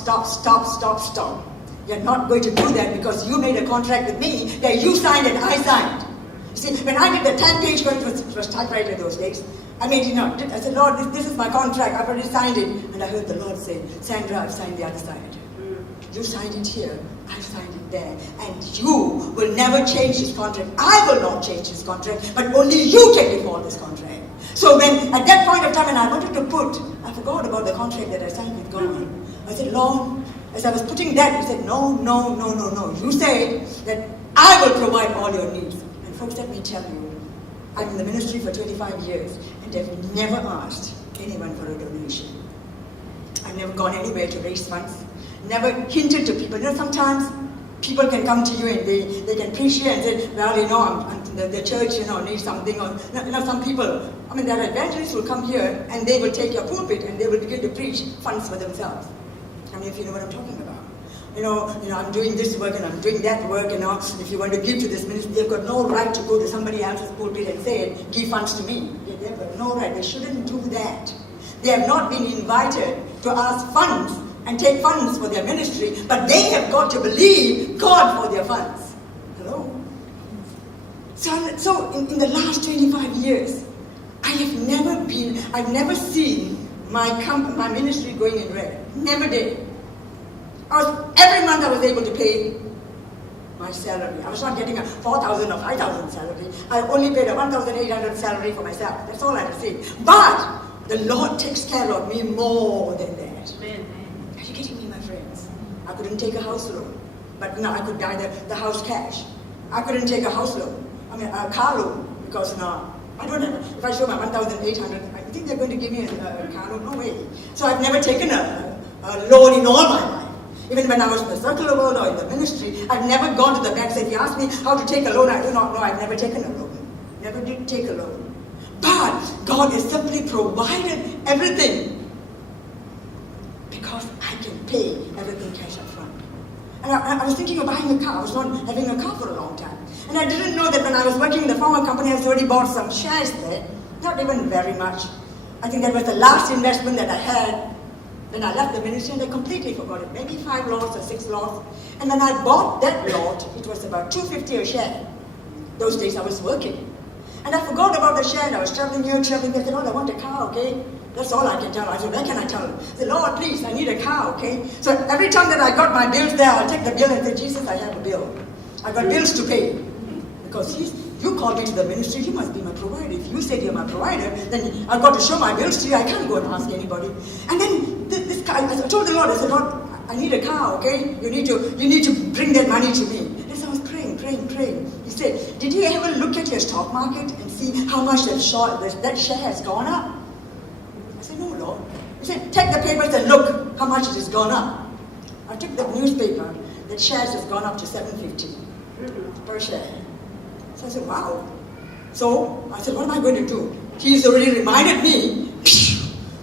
You're not going to do that because you made a contract with me that you signed and I signed. You see, when I did the 10-page contract, it was typewriter those days, I said, Lord, this is my contract, I've already signed it. And I heard the Lord say, Sandra, I've signed the other side. You signed it here, I've signed it there. And you will never change this contract. I will not change this contract, but only you can default this contract. So when, at that point of time, and I wanted to I forgot about the contract that I signed with God. I said, Lord, as I was putting that, he said, no. You said that I will provide all your needs. And folks, let me tell you, I'm in the ministry for 25 years, and I've never asked anyone for a donation. I've never gone anywhere to raise funds. Never hinted to people. Sometimes people can come to you and they can preach here and say, well, the church, needs something. Or, some people, there are evangelists who will come here and they will take your pulpit and they will begin to preach funds for themselves. If you know what I'm talking about. I'm doing this work and I'm doing that work, if you want to give to this ministry, they've got no right to go to somebody else's pulpit and say, give funds to me. They've got no right. They shouldn't do that. They have not been invited to ask funds and take funds for their ministry, but they have got to believe God for their funds. Hello? So in the last 25 years, I've never seen my ministry going in red. Never did. Every month I was able to pay my salary. I was not getting a 4,000 or 5,000 salary. I only paid a 1,800 salary for myself. That's all I received. But the Lord takes care of me more than that. Amen. Are you getting me, my friends? I couldn't take a house loan, but now I could buy the house cash. I couldn't take a house loan. A car loan, because now I don't have. If I show my 1,800, I think they're going to give me a car loan. No way. So I've never taken a loan in all my life. Even when I was in the circular world or in the ministry, I've never gone to the bank and said, you asked me how to take a loan. I do not know. I've never taken a loan. Never did take a loan. But God has simply provided everything because I can pay everything cash up front. And I was thinking of buying a car. I was not having a car for a long time. And I didn't know that when I was working in the former company, I had already bought some shares there. Not even very much. I think that was the last investment that I had when I left the ministry, and I completely forgot it. Maybe 5 lots or 6 lots. And when I bought that lot, it was about $2.50 a share. Those days I was working. And I forgot about the share, and I was traveling here, traveling there. I said, Lord, I want a car, okay? That's all I can tell. I said, where can I tell him? I said, Lord, please, I need a car, okay? So every time that I got my bills there, I'll take the bill and say, Jesus, I have a bill. I've got bills to pay. Because You called me to the ministry, you must be my provider. If you said you're my provider, then I've got to show my bills to you. I can't go and ask anybody. And then this guy, I told the Lord, I said, Lord, I need a car, okay? You need to bring that money to me. And so I was praying. He said, did you ever look at your stock market and see how much that share has gone up? I said, no, Lord. He said, take the papers and look how much it has gone up. I took the newspaper, that shares has gone up to $7.50 per share. So I said, wow. So I said, what am I going to do? He's already reminded me.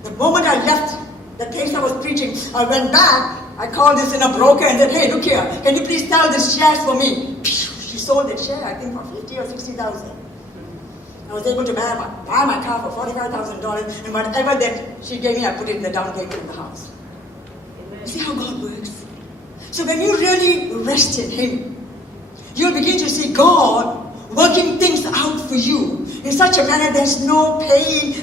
The moment I left the place I was preaching, I went back, I called this in a broker and said, hey, look here, can you please sell this shares for me? She sold that share, I think, for $50,000 or $60,000. I was able to buy my car for $45,000, and whatever that she gave me, I put it in the down payment in the house. Amen. You see how God works? So when you really rest in Him, you'll begin to see God working things out for you in such a manner there's no pain,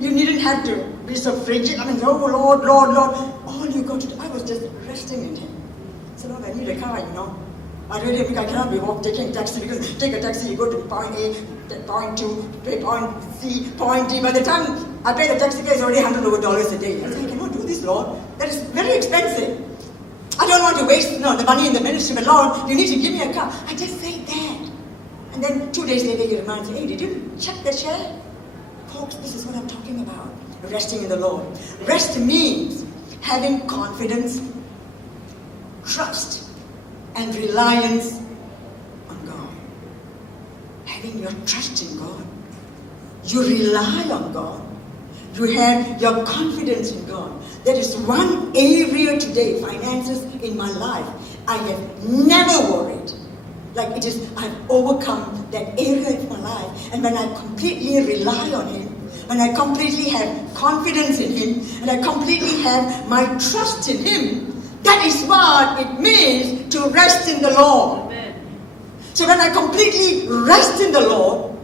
you needn't have to be so frigid. Oh Lord. All you got to do, I was just resting in Him. So Lord, I need a car, I really think I cannot be taking a taxi, because take a taxi, you go to point A, point 2, point C, point D. By the time I pay the taxi fare, it's already $100 a day. I said, I cannot do this, Lord. That is very expensive. I don't want to waste the money in the ministry, but Lord, you need to give me a car. I just say that. And then 2 days later, He reminds me, hey, did you check the share? Folks, this is what I'm talking about. Resting in the Lord. Rest means having confidence, trust, and reliance on God. Having your trust in God. You rely on God. You have your confidence in God. There is one area today, finances in my life, I have never worried. I've overcome that area of my life. And when I completely rely on Him, when I completely have confidence in Him, and I completely have my trust in Him, that is what it means to rest in the Lord. Amen. So when I completely rest in the Lord,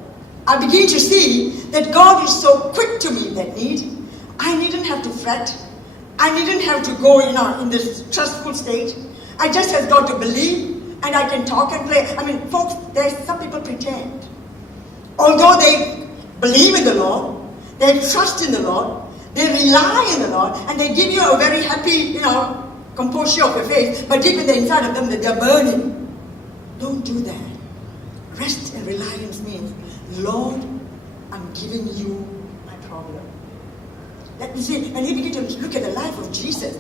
I begin to see that God is so quick to meet that need. I needn't have to fret. I needn't have to go in this stressful state. I just have got to believe, and I can talk and play. Folks, there's some people pretend. Although they believe in the Lord, they trust in the Lord, they rely in the Lord, and they give you a very happy, composure of your face, but deep in the inside of them that they're burning. Don't do that. Rest and reliance means, Lord, I'm giving you my problem. Let me see, and you begin to look at the life of Jesus.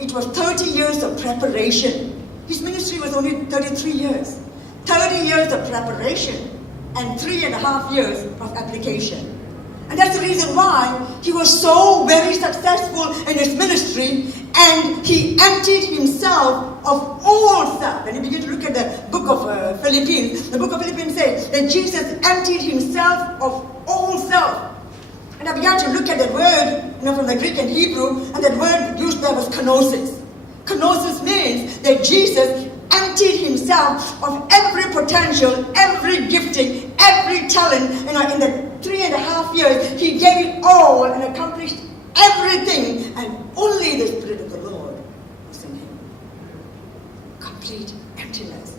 It was 30 years of preparation. His ministry was only 33 years. 30 years of preparation and 3.5 years of application. And that's the reason why he was so very successful in his ministry, and he emptied himself of all self. And you begin to look at the book of Philippians. The book of Philippians says that Jesus emptied himself of all self. And I began to look at that word, from the Greek and Hebrew, and that word used there was kenosis. Kenosis means that Jesus emptied himself of every potential, every gifting, every talent. In the 3.5 years, he gave it all and accomplished everything, and only the Spirit of the Lord was in him. Complete emptiness.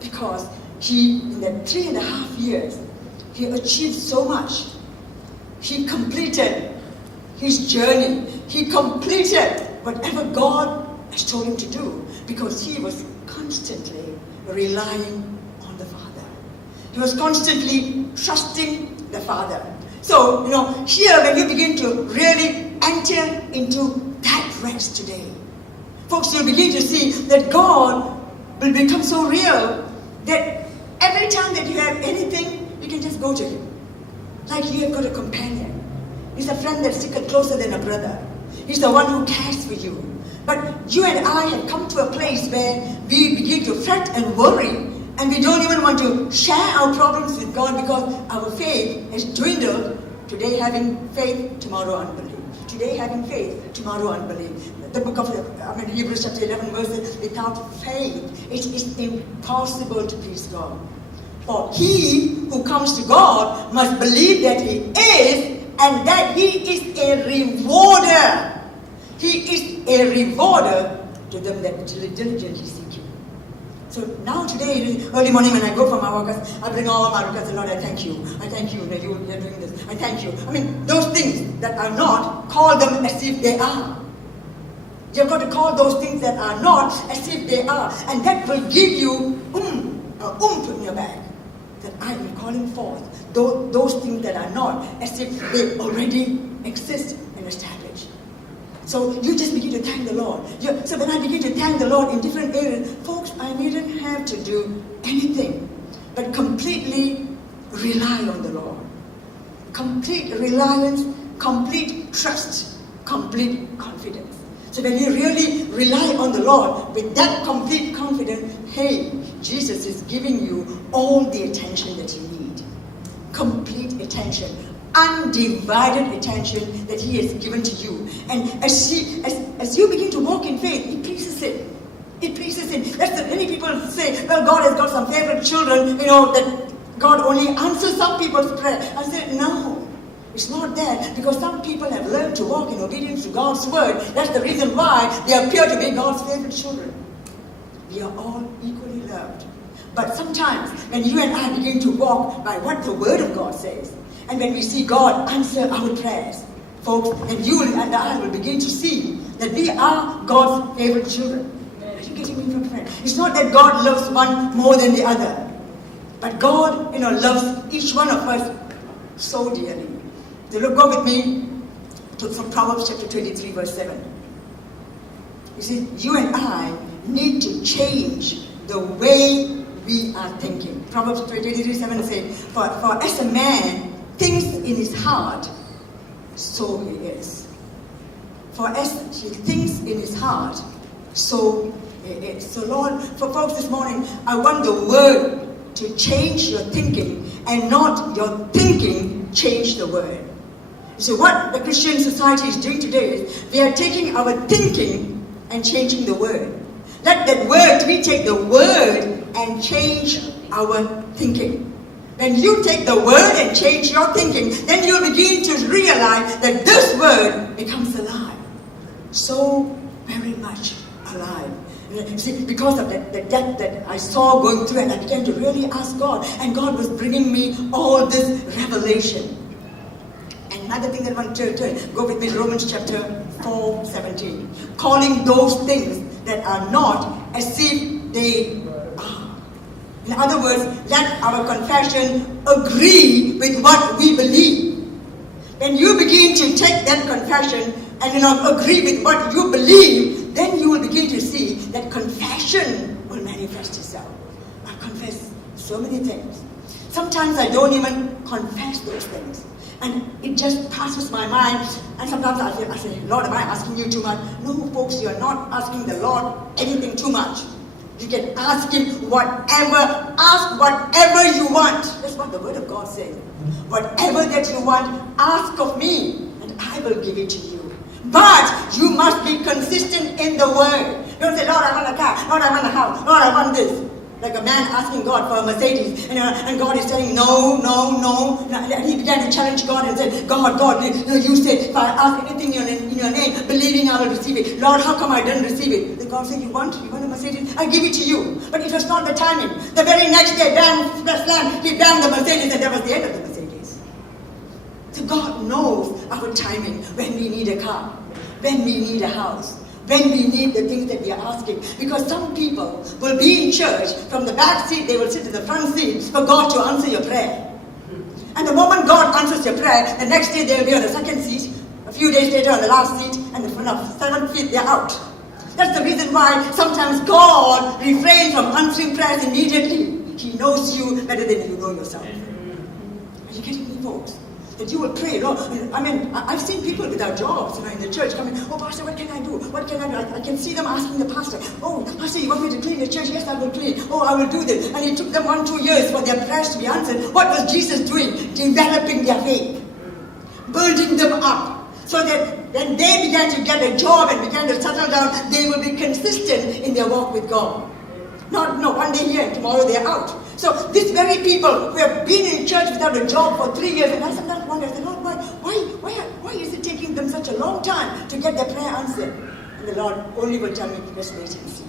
Because in the 3.5 years, he achieved so much. He completed his journey. He completed whatever God has told him to do, because he was constantly relying on the Father. He was constantly trusting the Father. So, here when you begin to really enter into that rest today, folks, you'll begin to see that God will become so real that every time that you have anything, you can just go to Him. Like you have got a companion. He's a friend that's closer than a brother. He's the one who cares for you. But you and I have come to a place where we begin to fret and worry, and we don't even want to share our problems with God because our faith has dwindled. Today having faith, tomorrow unbelief. Today having faith, tomorrow unbelief. The book of Hebrews chapter 11 verses, without faith, it is impossible to please God. For he who comes to God must believe that He is, and that He is a rewarder. He is a rewarder to them that diligently seek Him. So now today, early morning when I go for my workers, I bring all my requests. Lord, I thank you. I thank you that you're doing this. I thank you. I mean, those things that are not, call them as if they are. You've got to call those things that are not as if they are. And that will give you in your back. That I am calling forth those things that are not as if they already exist and established. So you just begin to thank the Lord. So when I begin to thank the Lord in different areas, folks, I didn't have to do anything but completely rely on the Lord. Complete reliance, complete trust, complete confidence. So when you really rely on the Lord with that complete confidence, hey, Jesus is giving you all the attention that you need. Complete attention. Undivided attention that He has given to you. And as you begin to walk in faith, it pleases Him. It pleases Him. That's many people say, well, God has got some favorite children, that God only answers some people's prayer. I said, no. It's not that, because some people have learned to walk in obedience to God's word. That's the reason why they appear to be God's favorite children. We are all equally loved. But sometimes when you and I begin to walk by what the word of God says, and when we see God answer our prayers, folks, and you and I will begin to see that we are God's favorite children. Are you getting me, my friend? It's not that God loves one more than the other, but God, loves each one of us so dearly. So go with me to Proverbs chapter 23, verse 7. You see, you and I need to change the way we are thinking. Proverbs 23, 7 says, for as a man thinks in his heart, so he is. For as he thinks in his heart, so he is. So Lord, for folks this morning, I want the word to change your thinking, and not your thinking change the word. So what the Christian society is doing today is we are taking our thinking and changing the word. Let that word, we take the word and change our thinking. When you take the word and change your thinking, then you'll begin to realize that this word becomes alive. So very much alive. See, because of the depth that I saw going through, and I began to really ask God, and God was bringing me all this revelation. And another thing that I want to go with me, Romans chapter 4:17. Calling those things that are not as if they are. In other words, let our confession agree with what we believe. When you begin to take that confession and agree with what you believe, then you will begin to see that confession will manifest itself. I confess so many things. Sometimes I don't even confess those things. And it just passes my mind. And sometimes I say, Lord, am I asking you too much? No, folks, you are not asking the Lord anything too much. You can ask Him whatever, ask whatever you want. That's what the Word of God says. Whatever that you want, ask of me, and I will give it to you. But you must be consistent in the Word. Don't say, Lord, I want a car. Lord, I want a house. Lord, I want this. Like a man asking God for a Mercedes, and God is saying, no. And he began to challenge God and said, God, you said, if I ask anything in your name, believing I will receive it. Lord, how come I didn't receive it? Then God said, you want a Mercedes? I give it to you. But it was not the timing. The very next day, he banged the Mercedes, and that was the end of the Mercedes. So God knows our timing, when we need a car, when we need a house, when we need the things that we are asking. Because some people will be in church, from the back seat, they will sit in the front seat for God to answer your prayer. And the moment God answers your prayer, the next day they will be on the second seat, a few days later on the last seat, and the seventh seat, they are out. That's the reason why sometimes God refrains from answering prayers immediately. He knows you better than you know yourself. Are you getting me, folks? That you will pray, Lord. I mean, I've seen people without jobs, in the church coming, oh, Pastor, what can I do? What can I do? I can see them asking the pastor, oh, Pastor, you want me to clean the church? Yes, I will clean. Oh, I will do this. And it took them 1-2 years for their prayers to be answered. What was Jesus doing? Developing their faith. Building them up. So that when they began to get a job and began to settle down, they will be consistent in their walk with God. Not, one day here and tomorrow they are out. So these very people who have been in church without a job for 3 years, and I sometimes wonder, I say, Lord, why is it taking them such a long time to get their prayer answered? And the Lord only will tell me, just wait and see.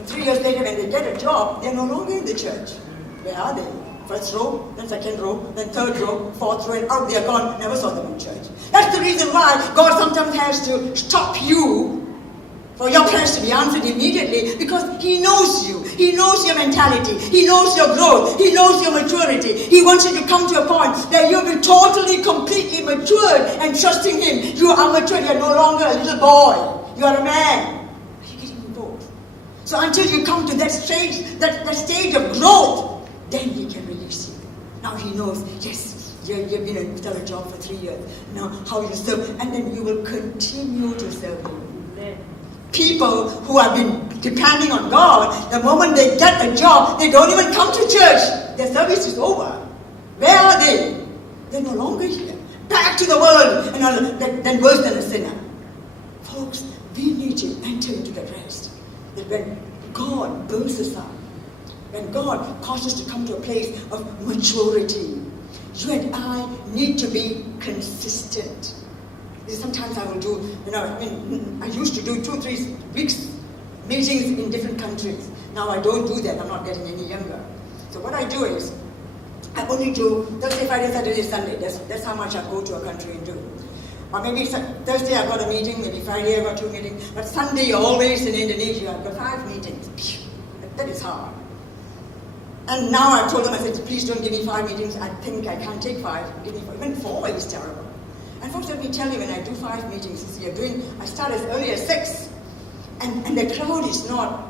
And 3 years later, when they get a job, they're no longer in the church. Where are they? First row, then second row, then third row, fourth row, and out they're gone. Never saw them in church. That's the reason why God sometimes has to stop you for your prayers to be answered immediately, because He knows you. He knows your mentality. He knows your growth. He knows your maturity. He wants you to come to a point where you'll be totally, completely matured and trusting Him. You are matured. You're no longer a little boy. You are a man. Are you getting me both? So until you come to that stage, that stage of growth, then He can release you. Now He knows, yes, you've been without a job for 3 years. Now how you serve, and then you will continue to serve Him. People who have been depending on God, the moment they get a job, they don't even come to church. Their service is over. Where are they? They're no longer here. Back to the world, and then worse than a sinner. Folks, we need to enter into the rest. That when God builds us up, when God causes us to come to a place of maturity, you and I need to be consistent. Sometimes I will do, I used to do 2-3 weeks meetings in different countries. Now I don't do that. I'm not getting any younger. So what I do is, I only do Thursday, Friday, Saturday, Sunday. That's how much I go to a country and do. Or maybe Thursday I've got a meeting, maybe Friday I've got 2 meetings, but Sunday always in Indonesia I've got 5 meetings. That is hard. And now I've told them, I said, please don't give me 5 meetings. I think I can't take 5. Give me 4. Even 4 is terrible. And folks, let me tell you, when I do 5 meetings this year, I start as early as 6. And the crowd is not,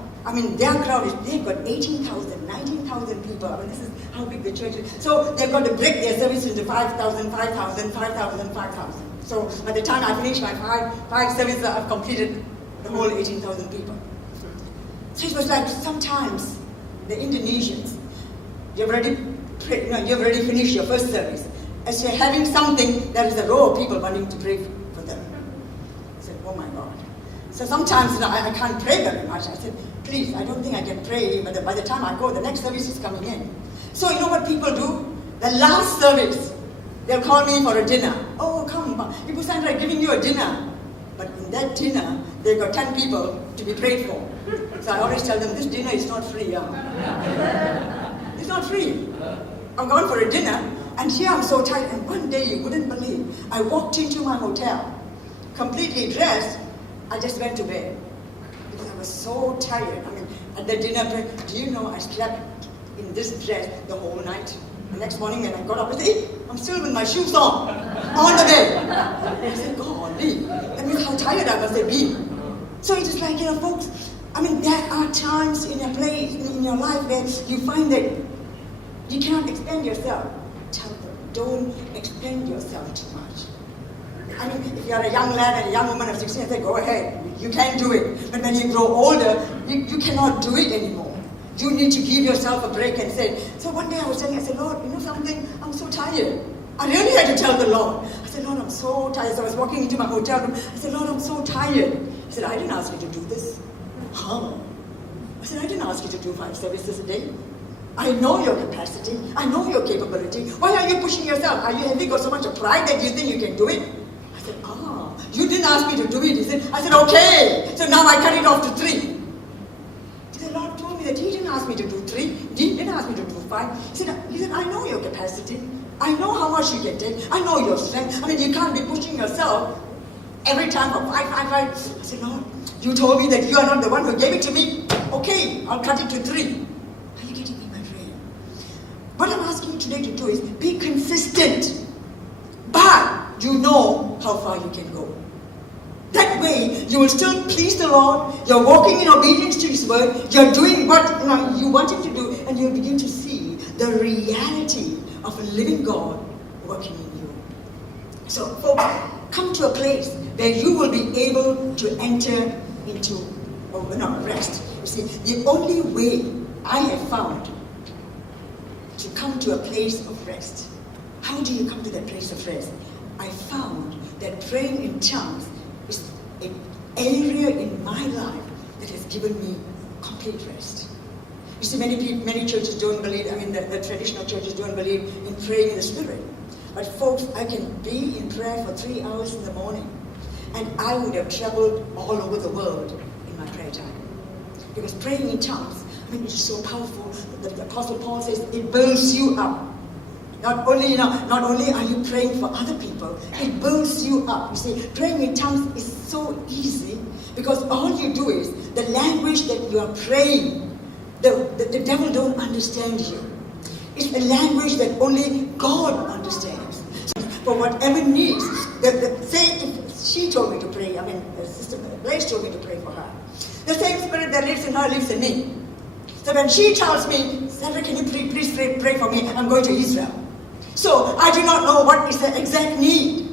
their crowd is, they've got 18,000, 19,000 people. This is how big the church is. So they've got to break their service into 5,000, 5,000, 5,000, 5,000. So by the time I finish my 5 services, I've completed the whole 18,000 people. So it was like sometimes the Indonesians, you've already finished your first service. As you're having something, there is a row of people wanting to pray for them. I said, oh my God. So sometimes I can't pray very much. I said, please, I don't think I can pray, but by the time I go, the next service is coming in. So you know what people do? The last service, they'll call me for a dinner. Oh, come, Ibu Sandra, I'm giving you a dinner. But in that dinner, they've got 10 people to be prayed for. So I always tell them, this dinner is not free. It's not free. I'm going for a dinner. And here I'm so tired, and one day you wouldn't believe, I walked into my hotel, completely dressed, I just went to bed. Because I was so tired. At the dinner break, do you know I slept in this dress the whole night? The next morning when I got up, I said, I'm still with my shoes on the bed. I said, golly, that means how tired I must have been. So it's just like, folks, there are times in a place, in your life where you find that you cannot expend yourself. Tell them, don't expend yourself too much. If you're a young lad and a young woman of 16, I say, go ahead, you can do it. But when you grow older, you cannot do it anymore. You need to give yourself a break and say, so one day I was telling, I said, Lord, you know something? I'm so tired. I really had to tell the Lord. I said, Lord, I'm so tired. So I was walking into my hotel room. I said, Lord, I'm so tired. He said, I didn't ask you to do this. Huh? I said, I didn't ask you to do 5 services a day. I know your capacity. I know your capability. Why are you pushing yourself? Have you got so much of pride that you think you can do it? I said, you didn't ask me to do it. He said, I said, okay. So now I cut it off to 3. The Lord told me that He didn't ask me to do 3. He didn't ask me to do 5. He said, I know your capacity. I know how much you can take. I know your strength. You can't be pushing yourself every time for 5. I said, Lord, you told me that you are not the one who gave it to me. Okay, I'll cut it to 3. What I'm asking you today to do is be consistent, but you know how far you can go. That way, you will still please the Lord. You're walking in obedience to His word. You're doing what you want Him to do, and you'll begin to see the reality of a living God working in you. So, folks, come to a place where you will be able to enter into rest. You see, the only way I have found to come to a place of rest. How do you come to that place of rest? I found that praying in tongues is an area in my life that has given me complete rest. You see, many churches don't believe, the traditional churches don't believe in praying in the Spirit. But folks, I can be in prayer for 3 hours in the morning, and I would have traveled all over the world in my prayer time. Because praying in tongues, I mean, it's so powerful. The Apostle Paul says it builds you up. Not only are you praying for other people, it builds you up. You see, praying in tongues is so easy because all you do is the language that you are praying, the devil don't understand you. It's a language that only God understands. So for whatever needs, say if she told me to pray, I mean, Sister Blaise told me to pray for her. The same spirit that lives in her lives in me. So when she tells me, Sandra, can you please pray for me? I'm going to Israel. So I do not know what is the exact need.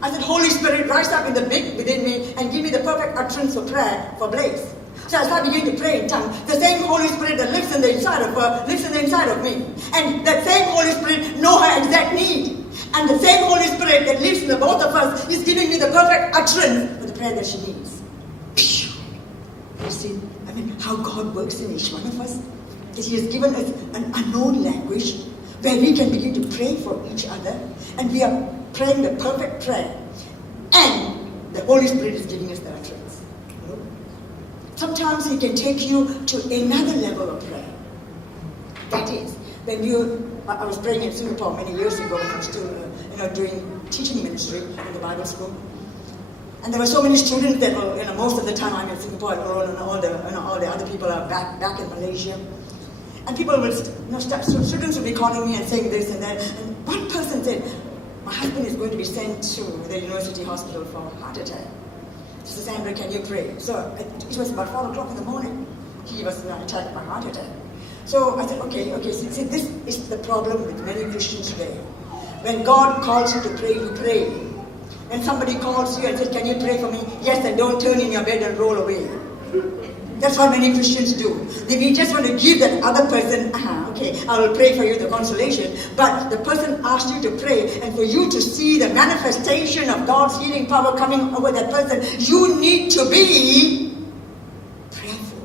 I said, Holy Spirit, rise up in the big within me and give me the perfect utterance for prayer for Blaise. So I started beginning to pray in tongues. The same Holy Spirit that lives in the inside of her, lives in the inside of me. And that same Holy Spirit knows her exact need. And the same Holy Spirit that lives in the both of us is giving me the perfect utterance for the prayer that she needs. You see, I mean, how God works in each one of us. That He has given us an unknown language where we can begin to pray for each other. And we are praying the perfect prayer. And the Holy Spirit is giving us the utterance. You know? Sometimes He can take you to another level of prayer. That is, I was praying in Singapore many years ago when I was still doing teaching ministry in the Bible school. And there were so many students that were, most of the time I'm in Singapore and all the other people are back in Malaysia. And people will, students will be calling me and saying this and that. And one person said, my husband is going to be sent to the university hospital for a heart attack. Sister Sandra, can you pray? So it was about 4 o'clock in the morning. He was attacked by heart attack. So I said, okay. See, this is the problem with many Christians today. When God calls you to pray, you pray. When somebody calls you and says, can you pray for me? Yes, and don't turn in your bed and roll away. That's what many Christians do. We just want to give that other person, okay, I will pray for you, the consolation. But the person asked you to pray, and for you to see the manifestation of God's healing power coming over that person, you need to be prayerful.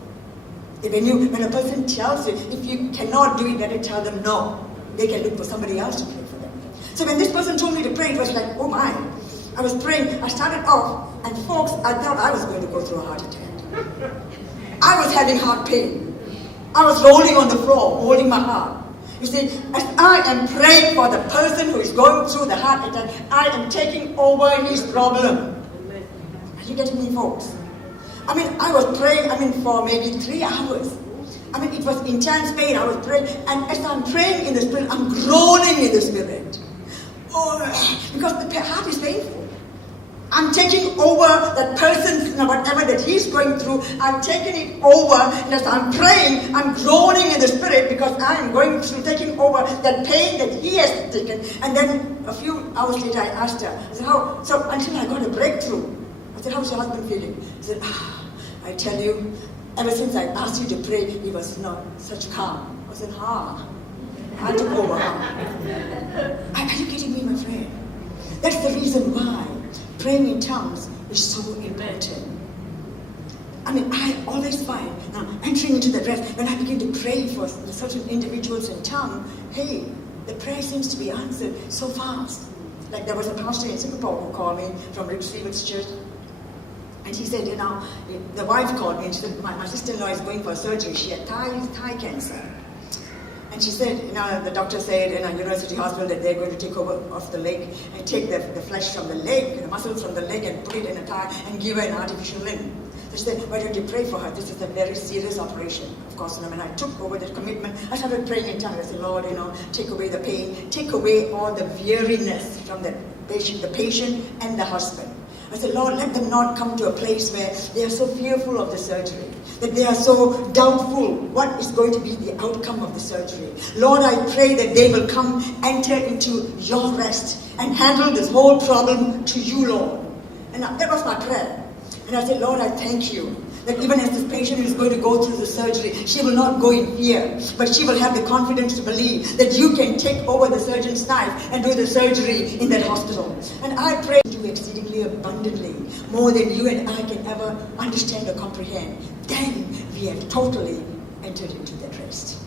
When a person tells you, if you cannot do it, better tell them no. They can look for somebody else to pray for them. So when this person told me to pray, it was like, oh my. I was praying, I started off, and folks, I thought I was going to go through a heart attack. I was having heart pain. I was rolling on the floor, holding my heart. You see, as I am praying for the person who is going through the heart attack, I am taking over his problem. Are you getting me, folks? I mean, I was praying, for maybe 3 hours. It was intense pain. I was praying, and as I'm praying in the Spirit, I'm groaning in the Spirit. Oh, because the heart is painful. I'm taking over that person's, whatever that he's going through, I'm taking it over, and as I'm praying, I'm groaning in the Spirit because I'm going through, taking over that pain that he has taken. And then a few hours later, I asked her, I said, how? So until I got a breakthrough, I said, how's your husband feeling? She said, I tell you, ever since I asked you to pray, he was not such calm. I said, I took over. Are you getting me, my friend? That's the reason why praying in tongues is so important. I always find, now entering into the rest, when I begin to pray for certain individuals in tongue, hey, the prayer seems to be answered so fast. Like there was a pastor in Singapore who called me from Rick Stevens' church, and he said, the wife called me and she said, my sister-in-law is going for surgery. She had thigh cancer. And she said, the doctor said in a university hospital that they're going to take over of the leg and take the flesh from the leg, the muscles from the leg and put it in a thigh and give her an artificial limb. So she said, why don't you pray for her? This is a very serious operation. Of course, when I took over that commitment, I started praying in tongues. I said, Lord, take away the pain, take away all the weariness from the patient and the husband. I said, Lord, let them not come to a place where they are so fearful of the surgery, that they are so doubtful what is going to be the outcome of the surgery. Lord, I pray that they will enter into your rest and handle this whole problem to you, Lord. And that was my prayer. And I said, Lord, I thank you that even as this patient is going to go through the surgery, she will not go in fear, but she will have the confidence to believe that you can take over the surgeon's knife and do the surgery in that hospital. And I pray you exceedingly abundantly, more than you and I can ever understand or comprehend. Then we have totally entered into that rest.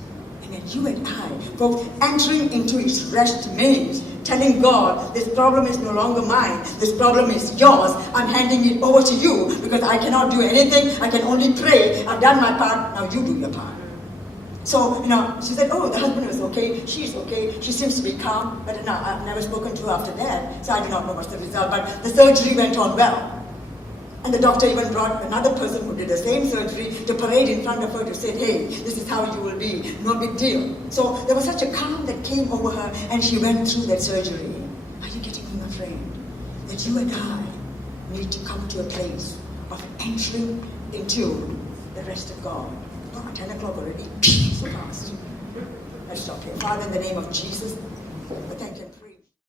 And Amen. You and I, folks, entering into its rest means telling God, this problem is no longer mine. This problem is yours. I'm handing it over to you because I cannot do anything. I can only pray. I've done my part. Now you do your part. So, she said, oh, the husband was okay. She's okay. She seems to be calm. But no, I've never spoken to her after that. So I do not know what's the result. But the surgery went on well. And the doctor even brought another person who did the same surgery to parade in front of her to say, hey, this is how you will be. No big deal. So there was such a calm that came over her and she went through that surgery. Are you getting me, my friend? That you and I need to come to a place of entering into the rest of God. Oh, 10 o'clock already. So fast. Let's stop here. Father, in the name of Jesus, we thank you.